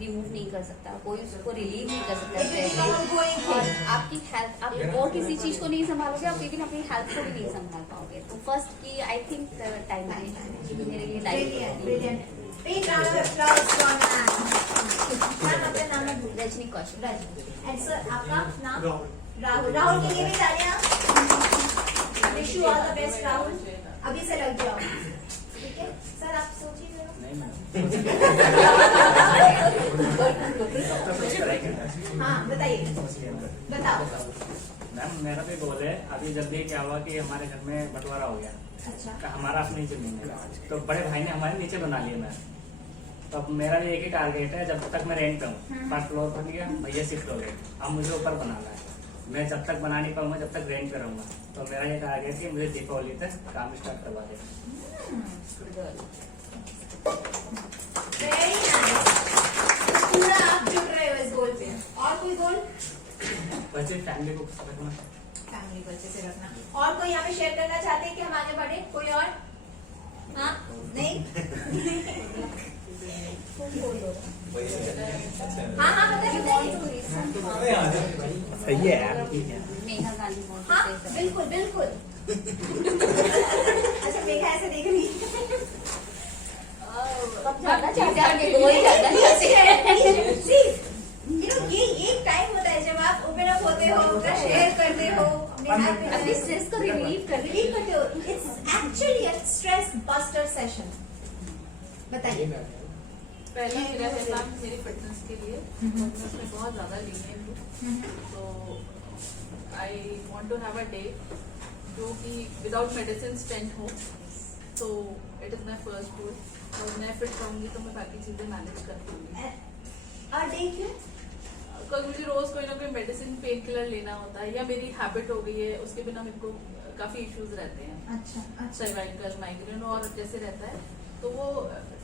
रिमूव नहीं कर सकता, कोई उसको रिलीव नहीं कर सकता स्ट्रेस से। और आपकी हेल्थ, आप और किसी चीज को नहीं संभालोगे, आप इवन अपनी हेल्थ को भी नहीं संभाल पाओगे। तो फर्स्ट की आई थिंक टाइम मैनेजमेंट मेरे लिए life. Big round of applause for ma'am. Ma'am अपना नाम मत भूलिए। रजनी कौशल। एंड सर आपका नाम? राहुल। राहुल के लिए भी तालियां। Wish you all the best Rahul. अभी से लग जाओ, ठीक है सर? आप सोचिए हाँ बताइए, बताओ। मैम मेरा भी गोल है, अभी जल्दी क्या हुआ कि हमारे घर में बंटवारा हो गया। अच्छा। हमारा अपनी जमीन है, तो बड़े भाई ने हमारे नीचे बना लिया मैम। तो अब मेरा भी एक ही टारगेट है, जब तक मैं रेंट पे हूँ, फर्स्ट फ्लोर बन गया, भैया शिफ्ट हो गए, अब मुझे ऊपर बनाना है। मैं जब तक बना नहीं पाऊंगा, जब तक रेंट पे रहूंगा। तो मेरा ये टारगेट है कि मुझे दीपावली तक काम स्टार्ट करवा दे। Very nice. पूरा आप जुड़ रहे हो इस गोल पे। और कोई गोल? बच्चे फैमिली को रखना, फैमिली को अच्छे से रखना। और कोई यहाँ पे शेयर करना चाहते हैं कि हम आगे बढ़े? कोई और? हाँ नहीं? हाँ हाँ बताइए बताइए। सही है यार। मेघा गांधी बहुत हाँ सही है। बिल्कुल बिल्कुल। अच्छा मेघा ऐसे देख रही है। कब जाना चाहते हैं आगे, गोल जाना चाहते हैं। ये एक टाइम होता है जब आप ओपन अप होते हो, शेयर करते हो, अपने स्ट्रेस को रिलीव करते हो। It's actually a stress buster session. बताइए। पहला मेरा है काम मेरी फिटनेस के लिए, मैं उसमें बहुत ज्यादा लीनियंट हूँ। तो I want to have a day जो कि विदाउट मेडिसिन स्पेंट हो। तो it is my first goal. और मैं फिट रहूंगी तो मैं बाकी चीजें मैनेज कर पाऊंगी। और डे क्यों? बिकॉज मुझे रोज कोई ना कोई मेडिसिन, पेन किलर लेना होता है, या मेरी हैबिट हो गई है, उसके बिना मेरे को काफी इश्यूज रहते हैं। अच्छा। सर्वाइकल, माइग्रेन और जैसे रहता है, तो वो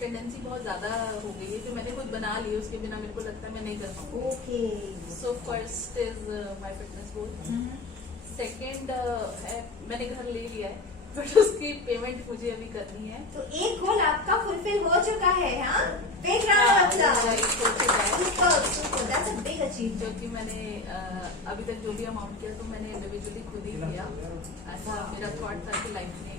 टेंडेंसी बहुत ज्यादा हो गई है कि मैंने खुद बना ली, उसके बिना मेरे को लगता है मैं नहीं कर पाऊंगी। Okay. So first is my fitness goal. Second मैंने घर ले लिया है, बट उसकी पेमेंट मुझे अभी करनी है। तो एक गोल आपका फुलफिल हो चुका है। हाँ big round of applause. That's a big achievement. क्योंकि मैंने अभी तक जो भी अमाउंट किया तो मैंने इंडिविजुअली खुद ही किया। ऐसा मेरा थॉट था कि लाइफ में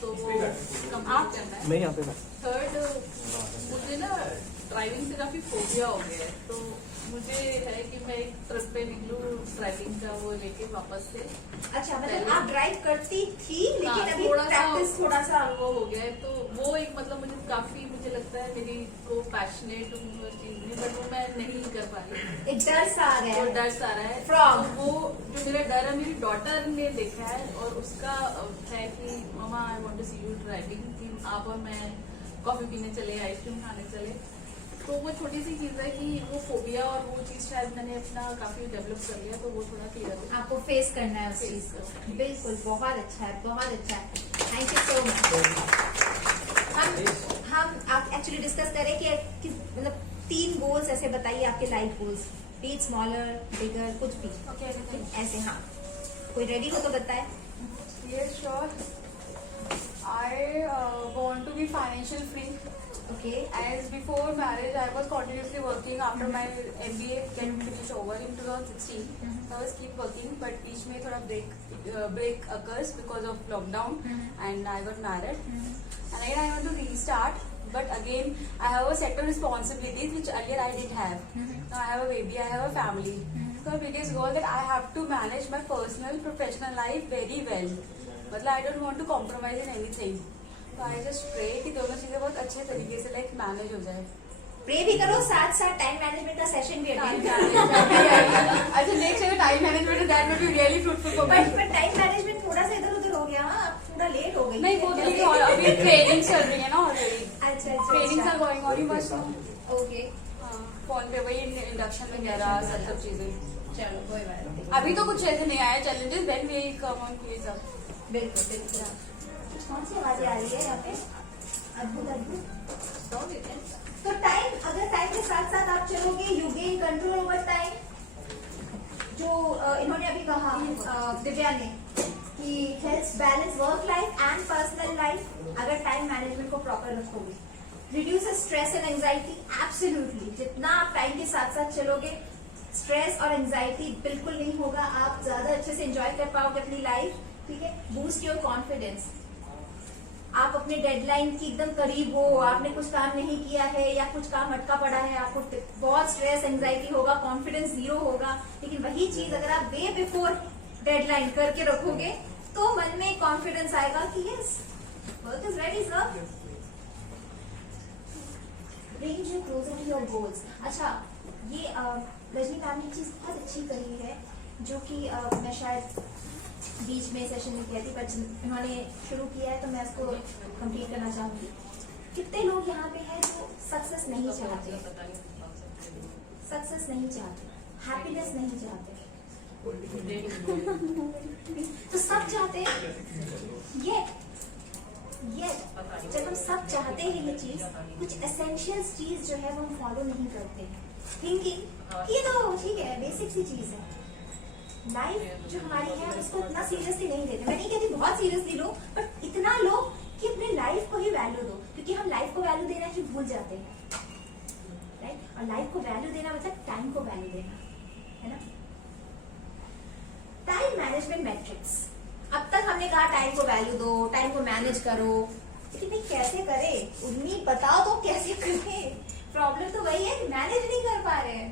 तो वो कंप्लीट करना है। मैं यहाँ पे थर्ड, मुझे ना ड्राइविंग से काफी फोबिया हो गया है, तो मुझे है कि मैं एक ट्रिप पे निकलूं ड्राइविंग का वो लेके वापस से। अच्छा मतलब आप ड्राइव करती थी लेकिन अभी थोड़ा प्रैक्टिस थोड़ा सा वो हो गया है, तो वो एक मतलब मुझे लगता है मेरी को पैशनेट हूँ चीज में, बट वो मैं नहीं कर पा रही। एक डर सा आ गया वो है। डर सा आ रहा है। From? तो वो जो मेरा डर है, मेरी डॉटर ने देखा है और उसका है कि mama I want to see you driving, कि आप और मैं कॉफी पीने चले, आइसक्रीम खाने चले। तो वो छोटी सी चीज है कि वो फोबिया और वो चीज शायद मैंने अपना काफी डेवलप कर लिया, तो वो थोड़ा क्लियर हो। आपको फेस करना है उस चीज को। बिल्कुल, बहुत अच्छा है, बहुत अच्छा है। Thank you so much. हम आप एक्चुअली डिस्कस करें कि मतलब 3 गोल्स ऐसे बताइए आपके लाइफ गोल्स, बी स्मॉलर बिगर कुछ भी। ऐसे हाँ, कोई रेडी हो तो बताए। Yes, sure. I want to be financial free. Okay. As before marriage, I was continuously working after my MBA get finished over in 2016. So I was keep working, but each में थोड़ा break occurs because of lockdown, and I got married. And again I want to restart, but again I have a set of responsibilities which earlier I didn't have. Now I have a baby, I have a family. So the biggest goal that I have to manage my personal, professional life very well. मतलब I don't want to compromise in anything. तो आई जस्ट प्रे कि दोनों चीजें बहुत अच्छे तरीके से लाइक मैनेज हो जाए। प्रे भी करो, साथ साथ टाइम मैनेजमेंट का सेशन भी अटेंड अच्छा नेक्स्ट अगर time management that will be really fruitful for me. But time management थोड़ा सा इधर उधर हो गया। हाँ, आप थोड़ा लेट हो गई। नहीं वो तो अभी ट्रेनिंग चल रही है ना already. Trainings are going on, you must know. Okay phone पे वही इंडक्शन वगैरह सब चीजें। चलो कोई बात नहीं, अभी तो कुछ ऐसे नहीं आया challenges, then we come on please अब। बिल्कुल बिल्कुल। कौन सी आवाजें आ रही है यहाँ पे? अद्भुत अद्भुत। तो टाइम, अगर टाइम के साथ साथ आप चलोगे you gain control over time. जो इन्होंने अभी कहा दिव्या ने कि helps balance work life and personal life अगर टाइम मैनेजमेंट को प्रॉपर रखोगे। Reduces stress and anxiety, absolutely. जितना आप टाइम के साथ साथ चलोगे स्ट्रेस और एंजाइटी बिल्कुल नहीं होगा, आप ज्यादा अच्छे से एंजॉय कर पाओगे अपनी लाइफ। ठीक है, बूस्ट योर कॉन्फिडेंस। आप अपने डेडलाइन की एकदम करीब हो, आपने कुछ काम नहीं किया है या कुछ काम अटका पड़ा है, आपको बहुत स्ट्रेस एंजाइटी होगा, कॉन्फिडेंस जीरो होगा। लेकिन वही चीज अगर आप वे बिफोर डेडलाइन करके रखोगे तो मन में कॉन्फिडेंस आएगा कि yes work is ready sir. Bring you closer to your goals. अच्छा, ये रजनी मैम ने चीज बहुत अच्छी कही है जो कि मैं शायद बीच में सेशन में कहती, पर उन्होंने शुरू किया है तो मैं उसको कंप्लीट करना चाहूंगी। कितने लोग यहाँ पे हैं जो सक्सेस नहीं चाहते, सक्सेस नहीं चाहते, हैप्पीनेस नहीं चाहते। तो सब चाहते हैं ये जब हम सब चाहते हैं ये चीज, कुछ एसेंशियल्स चीज जो है वो हम फॉलो नहीं करते। थिंकिंग ये तो ठीक है, बेसिक सी चीज है। लाइफ जो हमारी है उसको इतना सीरियसली नहीं लेते। मैं नहीं कहती बहुत सीरियसली लो, बट इतना लो कि अपने लाइफ को ही वैल्यू दो, क्योंकि हम लाइफ को वैल्यू देना ही भूल जाते हैं, राइट। और लाइफ को वैल्यू देना मतलब टाइम को वैल्यू देना, है ना। Time management matrix. अब तक हमने कहा टाइम को वैल्यू दो, टाइम को मैनेज करो, लेकिन भाई कैसे करे? उन्हीं बताओ तो कैसे करे? प्रॉब्लम तो वही है, मैनेज नहीं कर पा रहे हैं।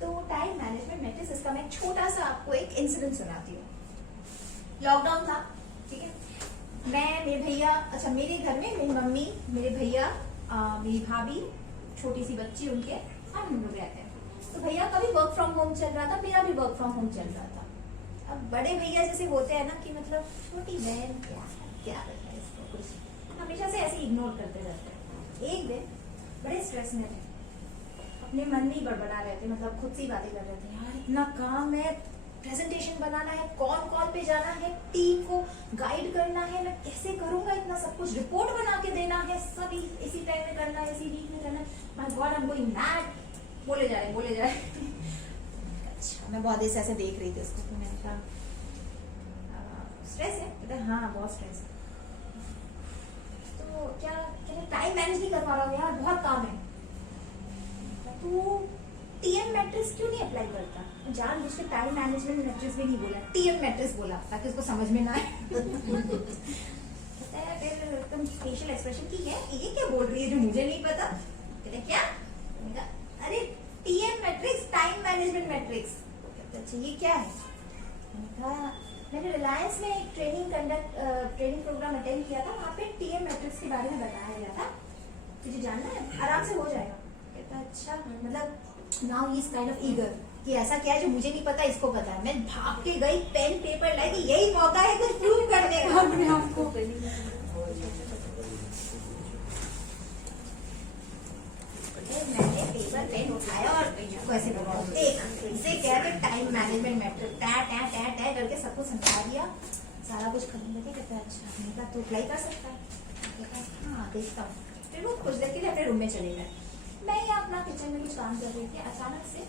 तो टाइम मैनेजमेंट मैट्रिक्स, इसका मैं छोटा सा आपको एक इंसिडेंट सुनाती हूँ। लॉकडाउन था, ठीक है, मैं, मेरे भैया, अच्छा मेरे घर में मेरी मम्मी, मेरे भैया, मेरी भाभी, छोटी सी बच्ची उनके, और हम लोग रहते हैं। तो भैया का भी वर्क फ्रॉम होम चल रहा था, मेरा भी वर्क फ्रॉम होम चल रहा था। अब बड़े भैया जैसे होते हैं ना कि मतलब छोटी बहन क्या करता है इसको, कुछ हमेशा से ऐसे इग्नोर करते रहते हैं। एक दिन बड़े स्ट्रेस में थे, अपने मन में ही बड़बड़ा रहे थे, मतलब खुद से ही बातें कर रहे थे, यार इतना काम है, प्रेजेंटेशन बनाना है, कॉल पे जाना है, टीम को गाइड करना है, मैं कैसे करूंगा इतना सब कुछ, रिपोर्ट बना के देना है, सब इसी टाइम में करना है, इसी वीक में करना है, my God I am going mad. बोले जा रहे अच्छा, मैं बहुत देर से ऐसे देख रही थी उसको, तो मैंने कहा स्ट्रेस है? कहता हाँ बहुत स्ट्रेस है। तो क्या टाइम मैनेज नहीं कर पा रहा हूँ यार, बहुत काम है। तो टीएम मैट्रिक्स क्यों नहीं अप्लाई करता? जान मुझ के टाइम मैनेजमेंट मैट्रिक्स भी नहीं बोला, टीएम मैट्रिक्स बोला, ताकि उसको समझ में ना आए। कहता है फिर तुम फेशियल एक्सप्रेशन की है, ये क्या बोल रही है जो मुझे नहीं पता? कहते क्या? अरे TM matrix, time management matrix. कहते अच्छा ये क्या है? मैंने रिलायंस में एक ट्रेनिंग प्रोग्राम अटेंड किया था, वहाँ पे टीएम मैट्रिक्स के बारे में बताया गया था, तुझे जानना है? आराम से हो जाएगा। कहता अच्छा, मतलब now he is kind of eager कि ऐसा क्या है जो मुझे नहीं पता, इसको पता है। मैं भाग के गई, पेन पेपर लाई कि यही मौका है कुछ प्रूव करने का अपने आप को। मैंने पेपर पेन उठाया और कैसे बोला, इसे कहते टाइम मैनेजमेंट मैट्रिक्स, टै करके सबको समझा दिया, सारा कुछ करने लगे। कहता है अच्छा, मैंने कहा तो अप्लाई कर सकता है? कहता है हाँ देखता हूँ। फिर वो कुछ देर के लिए अपने रूम में चले गए। मैं यहाँ अपना किचन में कुछ काम कर रही थी, अचानक से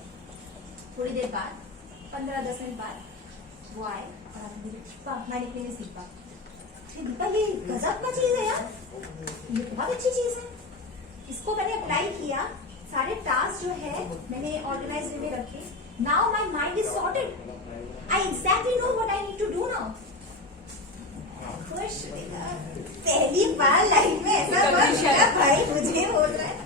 थोड़ी देर बाद, 15-10 मिनट बाद वो आए और दीपा, मैंने दीपा, दीपा ये गजब का चीज है यार, ये बहुत अच्छी चीज है, इसको मैंने अप्लाई किया, सारे टास्क जो है मैंने ऑर्गेनाइज में रखे, now my mind is sorted, I exactly know what I need to do now. खुश, पहली बार लाइफ में ऐसा भाई मुझे बोल रहा है।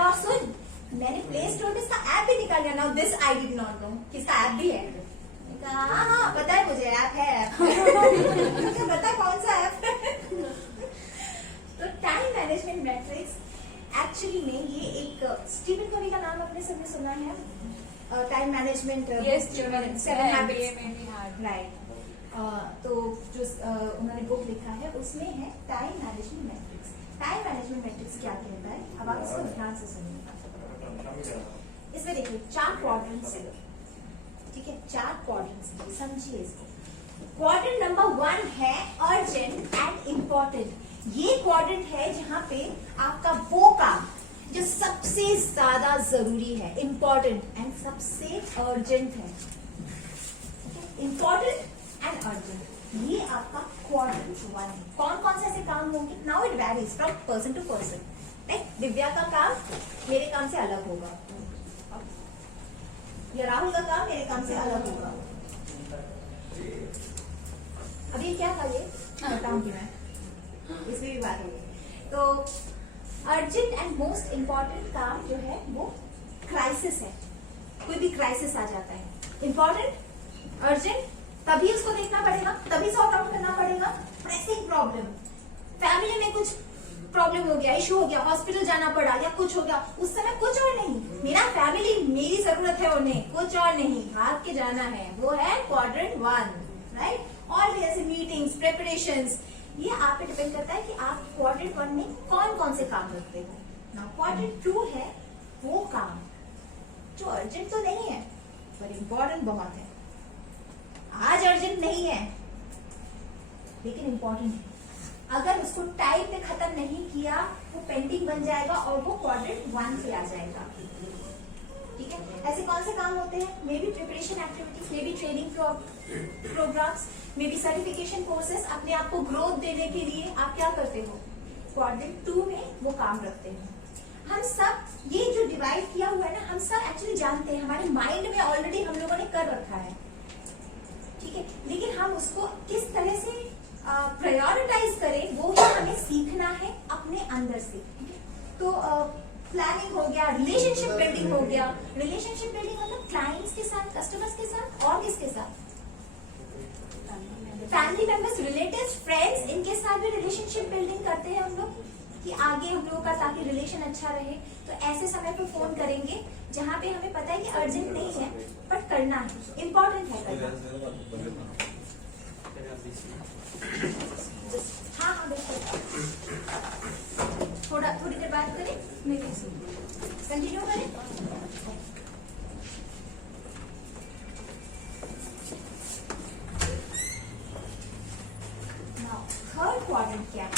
और सुन, मैंने प्ले स्टोर में इसका ऐप भी निकाल लिया, now this I did not know कि इसका ऐप भी है। हाँ पता है मुझे, ऐप है, मुझे पता कौन सा ऐप है। तो टाइम मैनेजमेंट मैट्रिक्स एक्चुअली में ये एक स्टीवन कवी का नाम अपने सबने सुना है, time management, seven habits, right. तो जो उन्होंने बुक लिखा है उसमें है time management matrix. Time management matrix क्या कहता है, अब आप इसको ध्यान से सुनिए। इसमें देखिए 4 क्वाड्रेंट्स है, ठीक है, 4 क्वाड्रेंट्स है, समझिए इसको। क्वाड्रेंट नंबर 1 है अर्जेंट एंड इम्पोर्टेंट। ये क्वाड्रेंट है जहां पे आपका वो काम जो सबसे ज्यादा जरूरी है, इम्पोर्टेंट एंड सबसे अर्जेंट है, इम्पोर्टेंट एंड अर्जेंट, ये आपका क्वाड्रेंट 1 है। कौन कौन से ऐसे काम होंगे? Now it varies from person to person. Divya का काम मेरे काम से अलग होगा, या राहुल का काम मेरे काम से अलग होगा। अभी क्या था ये बताऊंगी मैं, इसमें भी बात होगी। तो अर्जेंट एंड मोस्ट इम्पोर्टेंट काम जो है वो क्राइसिस है, कोई भी क्राइसिस आ जाता है, इम्पोर्टेंट अर्जेंट, तभी उसको देखना पड़ेगा, तभी सॉर्ट आउट करना पड़ेगा। प्रेसिंग प्रॉब्लम, फैमिली में कुछ प्रॉब्लम हो गया, इशू हो गया, हॉस्पिटल जाना पड़ा या कुछ हो गया, उस समय कुछ और नहीं, मेरा फैमिली, मेरी जरूरत है उन्हें, कुछ और नहीं, भाग के जाना है, वो है क्वाड्रेंट 1, राइट। और भी ऐसे मीटिंग्स, प्रिपरेशंस, ये आप पे डिपेंड करता है कि आप क्वाड्रेंट 1 में कौन कौन से काम रखते हो। ना क्वाड्रेंट 2 है वो काम जो अर्जेंट तो नहीं है पर इम्पोर्टेंट बहुत है। आज अर्जेंट नहीं है लेकिन इम्पोर्टेंट है, अगर उसको टाइम पे खत्म नहीं किया वो पेंडिंग बन जाएगा और वो क्वाड्रेंट 1 पे आ जाएगा, ठीक है। ऐसे कौन से काम होते हैं? Maybe preparation activities, maybe training programmes, maybe certification courses. अपने आप को ग्रोथ देने के लिए आप क्या करते हो? क्वाड्रेंट 2 में वो काम रखते हैं। हम सब ये जो डिवाइड किया हुआ है ना, हम सब एक्चुअली जानते हैं, हमारे माइंड में ऑलरेडी हम लोगों ने कर रखा है, ठीक है, लेकिन हम उसको किस तरह से प्रायोरिटाइज करें वो ही हमें सीखना है अपने अंदर से। तो प्लानिंग हो गया, रिलेशनशिप बिल्डिंग हो गया। रिलेशनशिप बिल्डिंग मतलब क्लाइंट्स के साथ, कस्टमर्स के साथ और किसके साथ? फैमिली मेंबर्स, रिलेटिव्स, फ्रेंड्स, इनके साथ भी रिलेशनशिप बिल्डिंग करते हैं हम लोग कि आगे हम लोगों का ताकि रिलेशन अच्छा रहे। तो ऐसे समय पर फोन करेंगे जहाँ पे हमें पता है कि अर्जेंट नहीं है बट करना है, इम्पोर्टेंट है करना। हाँ हाँ बिल्कुल, थोड़ी देर बात करें, कंटिन्यू करें। थर्ड क्वाड्रेंट क्या है?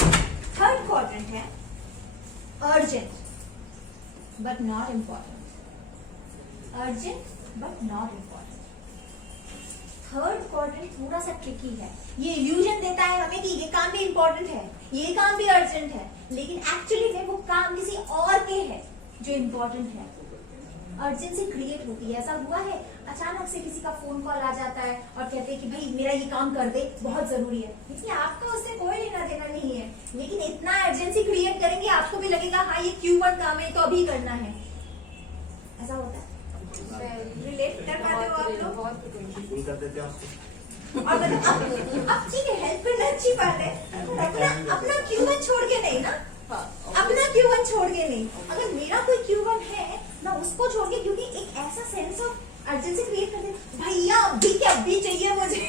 थर्ड क्वाड्रेंट है urgent but not important, urgent but not important. Third quadrant थोड़ा सा ट्रिकी है, ये इल्यूजन देता है हमें कि ये काम भी इम्पोर्टेंट है, ये काम भी अर्जेंट है, लेकिन एक्चुअली में वो काम किसी और के है जो इम्पोर्टेंट है। अर्जेंसी क्रिएट होती है, ऐसा हुआ है अचानक से किसी का फोन कॉल आ जाता है और कहते हैं कि भाई मेरा ये काम कर दे, बहुत जरूरी है, लेकिन आपका उससे कोई लेना देना नहीं है, लेकिन इतना अर्जेंसी क्रिएट करेंगे आपको भी लगेगा हाँ ये Q1 काम है तो अभी करना है। ऐसा होता है, रिलेट कर पाते हो आप लोग? बिल्कुल कर देते हैं। और अब ठीक है, हेल्प करना अच्छी बात है, अपना Q1 छोड़ के नहीं ना, अपना Q1 छोड़ के नहीं, अगर मेरा कोई Q1 है ना उसको छोड़ के, क्योंकि एक ऐसा सेंस ऑफ अर्जेंसी क्रिएट कर दे, भैया अभी के अभी चाहिए मुझे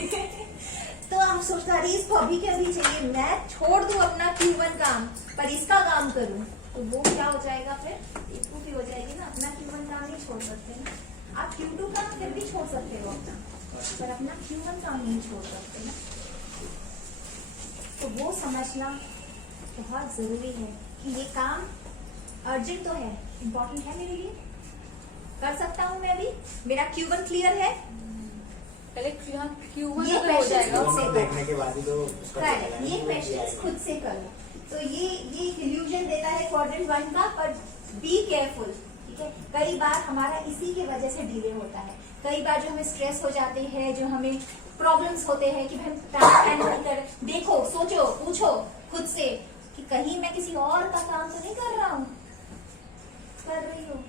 तो आप सोचते अरे इसको अभी के अभी चाहिए, मैं छोड़ दूं अपना Q1 काम पर इसका काम करूं, तो वो क्या हो जाएगा? फिर भी हो जाएगी ना, अपना Q1 काम नहीं छोड़ सकते ना। आप Q2 काम फिर भी छोड़ सकते हो अपना, पर अपना Q1 काम नहीं छोड़ सकते ना। तो वो समझना बहुत जरूरी है कि ये काम अर्जेंट तो है, इम्पोर्टेंट है मेरे लिए, कर सकता हूँ मैं अभी, मेरा Q1 क्लियर है। पहले Q1 ये हो जाएगा, देखने के बाद ही तो ये क्वेश्चन खुद से करो। तो ये इल्यूजन देता है क्वाड्रेंट 1 का, पर बी केयरफुल, ठीक है। कई बार हमारा इसी की वजह से डिले होता है, कई बार जो हमें स्ट्रेस हो जाते हैं, जो हमें प्रॉब्लम्स होते हैं कि भाई टाइम नहीं कर, देखो, सोचो, पूछो खुद से कि कहीं मैं किसी और का काम तो नहीं कर रहा हूँ, कर रही हूँ,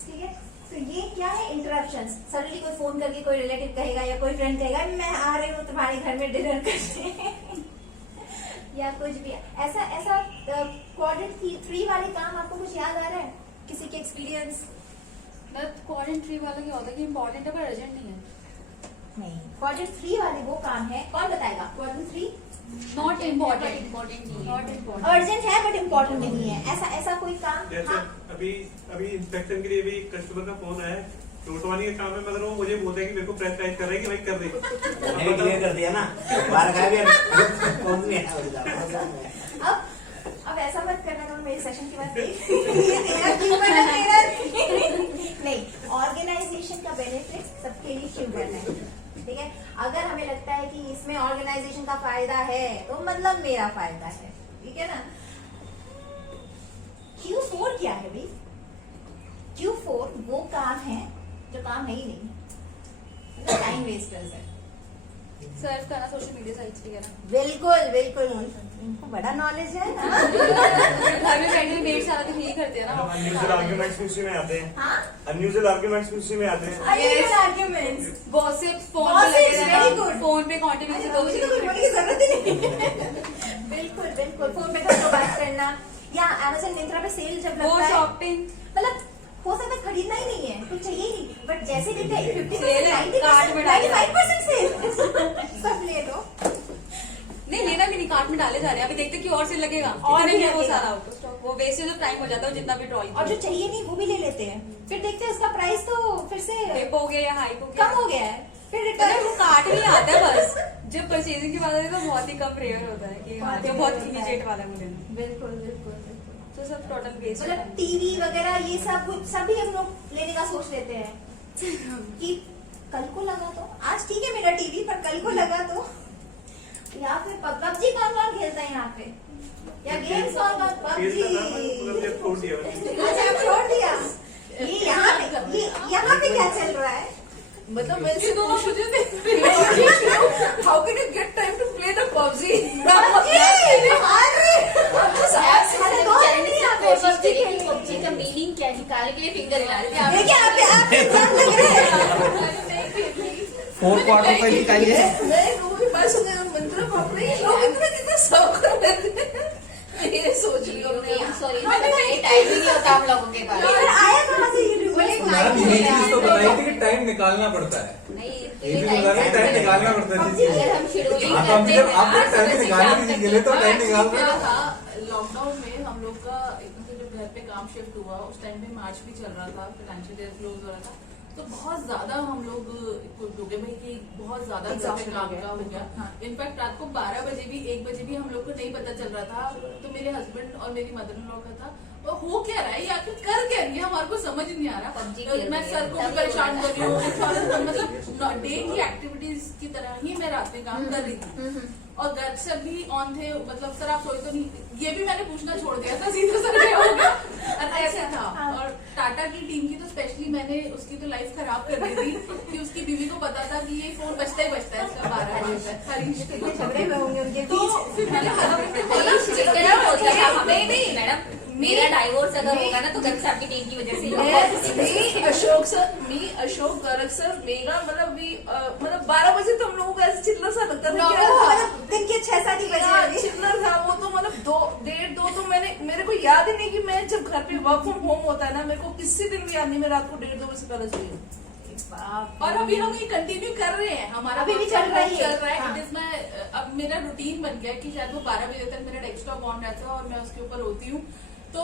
ठीक है। तो ये क्या है? इंटरप्शंस। सडनली कोई फोन करके कोई रिलेटिव कहेगा या कोई फ्रेंड कहेगा मैं आ रही हूँ तुम्हारे घर में डिनर करने या कुछ भी ऐसा क्वाड्रेंट 3 वाले काम आपको कुछ याद आ रहा है? किसी के एक्सपीरियंस? क्वाड्रेंट 3 वाला क्या होता है कि इम्पोर्टेंट है पर अर्जेंट नहीं है। नहीं, क्वाड्रेंट 3 वाले वो काम है, कौन बताएगा? क्वाड्रेंट 3 नॉट इम्पोर्टेंट, इम्पोर्टेंट नहीं नॉट है। इम्पोर्टेंट। अर्जेंट है बट इम्पोर्टेंट नहीं है, ऐसा कोई काम? जैसे हाँ, अभी इंस्पेक्शन के लिए भी कस्टमर का फोन आया, रोटवानी का काम है, मगर वो मुझे बोलते हैं कि मेरे को प्रेस टाइट कर रहे हैं कि भाई कर दे। मैंने क्लियर कर दिया ना, बाहर का भी कौन नहीं है। अब ऐसा मत करना तुम मेरे सेशन के बाद ये तेरा क्यों करना, तेरा नहीं, ऑर्गेनाइजेशन का बेनिफिट सबके लिए क्यों करना है, ठीक है? अगर हमें लगता है कि इसमें ऑर्गेनाइजेशन का फायदा है तो मतलब मेरा फायदा है, ठीक है ना? Q4 क्या है भाई? Q4 वो काम है जो काम है ही नहीं, मतलब टाइम वेस्टर्स है। सर्च करना सोशल मीडिया साइट्स वगैरह। बिल्कुल बिल्कुल, इनको बड़ा नॉलेज है ना। घर में बैठे डेढ़ साल तक यही करते हैं ना। अनयूजुअल आर्ग्यूमेंट्स भी उसी में आते हैं। हाँ, अनयूजुअल आर्ग्यूमेंट्स भी उसी में आते हैं। अनयूजुअल आर्ग्यूमेंट्स, गॉसिप फोन पे Gossips, लगे very रहना, good. फोन पे कंटिन्यूअसली दो मुझे तो कुछ बोलने की जरूरत ही नहीं। बिल्कुल बिल्कुल, फोन पे खबरों बात करना या Amazon मिंत्रा पे सेल जब वो लगता है, शॉपिंग मतलब हो सकता है खरीदना ही नहीं है, कुछ चाहिए ही नहीं, बट जैसे देखते हैं 50% सेल है, कार्ट में डाल 95% सेल, सब ले लो। नहीं लेना भी नहीं, कार्ट में डाले जा रहे हैं। अभी देखते कि और सेल लगेगा और इतने भी में वो लगेगा। सारा आउट ऑफ स्टॉक, वो वेस्टेज ऑफ टाइम हो जाता है जितना भी ड्रॉइंग। और जो चाहिए नहीं वो भी ले लेते हैं, फिर देखते हैं उसका प्राइस तो फिर से हिप हो गया या हाइप हो गया, कम हो गया है, फिर मतलब रिटर्न वो कार्ट में आता है बस। जब परचेजिंग की बात आती है तो बहुत ही कम रेयर होता है कि हाँ, जो बहुत इमीडिएट वाला मुझे बिल्कुल बिल्कुल। तो सब टोटल वेस्ट। मतलब टीवी वगैरह ये सब कुछ सभी हम लोग लेने का सोच लेते हैं कि कल को लगा तो, आज ठीक है मेरा टीवी, पर कल को लगा तो। यहाँ पे पबजी कौन खेलता है यहाँ पे, या गेम्स कौन पबजी? छोड़ दिया मैंने। अच्छा अब छोड़ दिया। ये यहाँ पे क्या चल रहा है? मतलब मैं से दोनों मुझे how can you get time to play the PUBG? PUBG का मीनिंग क्या निकाल के फिंगर निकाल के देखिए आप एग्जाम लग रहे हैं। 4 क्वार्टर पहले चाहिए। मैं लोगों के पास मंत्र पढ़ रही हूँ, लोग इतना कितना शौक रहते हैं, ये सोच रही हूँ। सॉरी टाइम ही नहीं होता हम लोगों के पास। फिर आया कहाँ से ये बोले मैम ये चीज तो बताई थी कि टाइम निकालना पड़ता है, नहीं ये भी बता रहे टाइम निकालना पड़ता है अगर हम शेड्यूलिंग आप करते हैं आप टाइम निकालने की चीज तो टाइम निकाल रहे क्या हैं। था लॉकडाउन में हम लोग का एकदम से जब घर पे काम शिफ्ट हुआ, उस टाइम पे मार्च भी चल रहा था, फाइनेंशियल ईयर क्लोज हो रहा था, तो बहुत ज्यादा हम लोग हो गए भाई कि बहुत ज्यादा घर पे काम का हो गया। इनफैक्ट रात को 12 बजे भी 1 बजे भी हम लोग को नहीं पता चल रहा था, तो मेरे हस्बैंड और मेरी मदर इन लॉ का था वो हो क्या रहा है या फिर कर क्या रही है, हमारे को समझ नहीं आ PUBG रहा। खेल मैं रही सर है, को भी तभी परेशान हो कर रही हूँ, मतलब डे की एक्टिविटीज की तरह ही मैं रात में काम कर रही थी, और घर से भी ऑन थे, मतलब सर आप सोए तो नहीं, ये भी मैंने पूछना छोड़ दिया था, सीधा सर ये हो गया। ऐसा था। और टाटा की टीम की तो स्पेशली मैंने उसकी तो लाइफ खराब कर दी थी कि उसकी बीवी को पता था कि ये फोन बजता ही बजता है इसका 12 बजे तक, हरीश के झगड़े में होंगे उनके तो बीच। फिर मैंने हस्बैंड को बोला, हरीश चिकन नहीं बोलता था हमें। नहीं, मैडम मेरा डाइवोर्स अगर होगा ना तो घर से आपकी टीम की वजह से ही होगा। अशोक गर्ग सर मेरा मतलब 12 बजे तो हम लोगों को ऐसे चिल्ला सा लगता था क्या वो था? मतलब दिन के 6-7 ही बजे हाँ, होंगे। चिल्लर था वो तो, मतलब 1:30-2 तो मेरे को याद ही नहीं कि मैं जब घर पे वर्क फ्रॉम होम होता है ना, मेरे को किसी दिन भी याद नहीं मैं रात को 1:30-2 बजे पहले सोई हूँ। और अभी हम ये कंटिन्यू कर रहे हैं, हमारा अभी भी चल रही है। हाँ। अब मेरा रूटीन बन गया कि शायद वो 12 बजे तक मेरा डेस्कटॉप ऑन रहता है और मैं उसके ऊपर होती हूँ। तो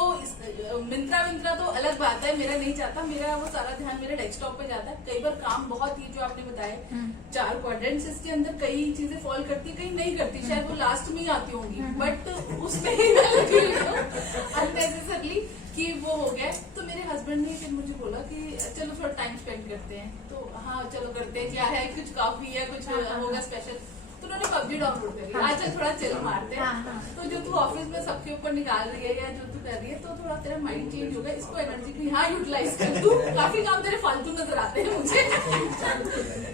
मिंत्रा तो अलग बात है, मेरा नहीं चाहता, मेरा वो सारा ध्यान मेरे डेस्कटॉप पे जाता है। कई बार काम बहुत ही जो आपने बताया 4 क्वाड्रेंट्स, इसके अंदर कई चीजें फॉल करती, कहीं नहीं करती, शायद वो लास्ट में ही आती होंगी, बट उसमें ही मैं लगी हुई हूँ अननेसेसरली कि वो हो गया। तो मेरे हस्बैंड ने फिर मुझे बोला कि चलो थोड़ा टाइम स्पेंड करते हैं, तो हाँ चलो करते हैं, क्या है कुछ कॉफी है कुछ होगा स्पेशल, तो उन्होंने पबजी डाउनलोड कर लिया। आज थोड़ा चिल मारते हैं, तो जो तू ऑफिस में सबके ऊपर निकाल रही है या जो तू कर रही है, तो थोड़ा तेरा माइंड चेंज होगा, इसको एनर्जी को यहाँ यूटिलाइज कर तू, काफी काम तेरे फालतू नजर आते हैं मुझे।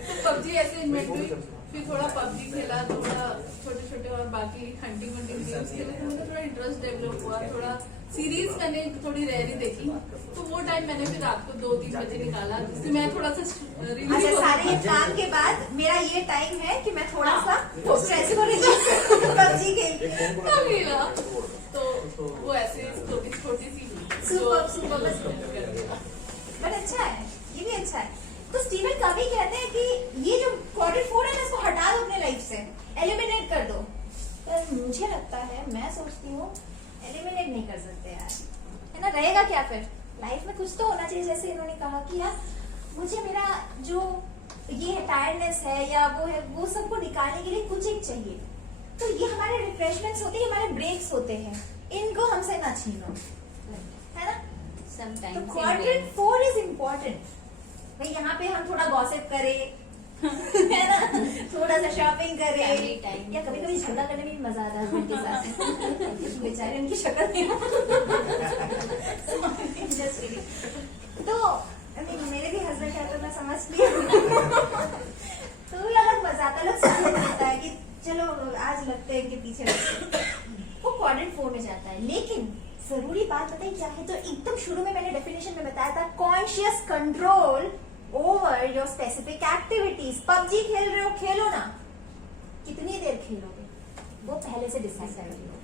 तो पबजी ऐसे इन्वेंट हुई, फिर थोड़ा पबजी खेला, थोड़ा छोटे छोटे और बाकी हंटिंग गेम्स खेले, तो मुझे थोड़ा इंटरेस्ट डेवलप हुआ, थोड़ा सीरीज मैंने थोड़ी रेयर ही देखी, तो वो टाइम मैंने फिर रात को 2-3 बजे निकाला, जिससे मैं थोड़ा सा अच्छा, सारे ये काम के बाद मेरा ये टाइम है कि मैं थोड़ा सा स्ट्रेस को रिलीज पबजी खेल। तो वो ऐसे छोटी सी सुपर बट अच्छा है, ये भी अच्छा है। तो स्टीवन कभी कहते हैं कि ये जो क्वाड्रेंट 4 है ना, इसको हटा दो अपने लाइफ से, एलिमिनेट कर दो। पर मुझे लगता है, मैं सोचती हूँ एलिमिनेट नहीं कर सकते यार, है ना। रहेगा क्या फिर लाइफ में, कुछ तो होना चाहिए। जैसे इन्होंने कहा कि यार मुझे मेरा जो ये टायर्डनेस है या वो है, वो सबको निकालने के लिए कुछ एक चाहिए। तो ये हमारे रिफ्रेशमेंट्स होते हैं, हमारे ब्रेक्स होते हैं, इनको हमसे ना छीनो, है ना। तो क्वाड्रेंट 4 इज इम्पोर्टेंट भाई। यहाँ पे हम थोड़ा गॉसिप करें है ना, थोड़ा सा शॉपिंग करें, या कभी कभी झगड़ा करने में भी मजा आता है हस्बैंड के साथ। बेचारे उनकी शक्ल नहीं तो मेरे भी हस्बैंड है तो मैं समझ ली। तो भी अलग मजा आता है, अलग सुकून मिलता है कि चलो आज लगते हैं इनके पीछे लगते हैं। वो क्वाड्रेंट 4 में जाता है। लेकिन जरूरी बात बताइए क्या है, तो एकदम शुरू में मैंने डेफिनेशन में बताया था, conscious control over your specific activities. PUBG खेल रहे हो, खेलो ना, कितनी देर खेलोगे वो पहले से डिसाइड कर लो।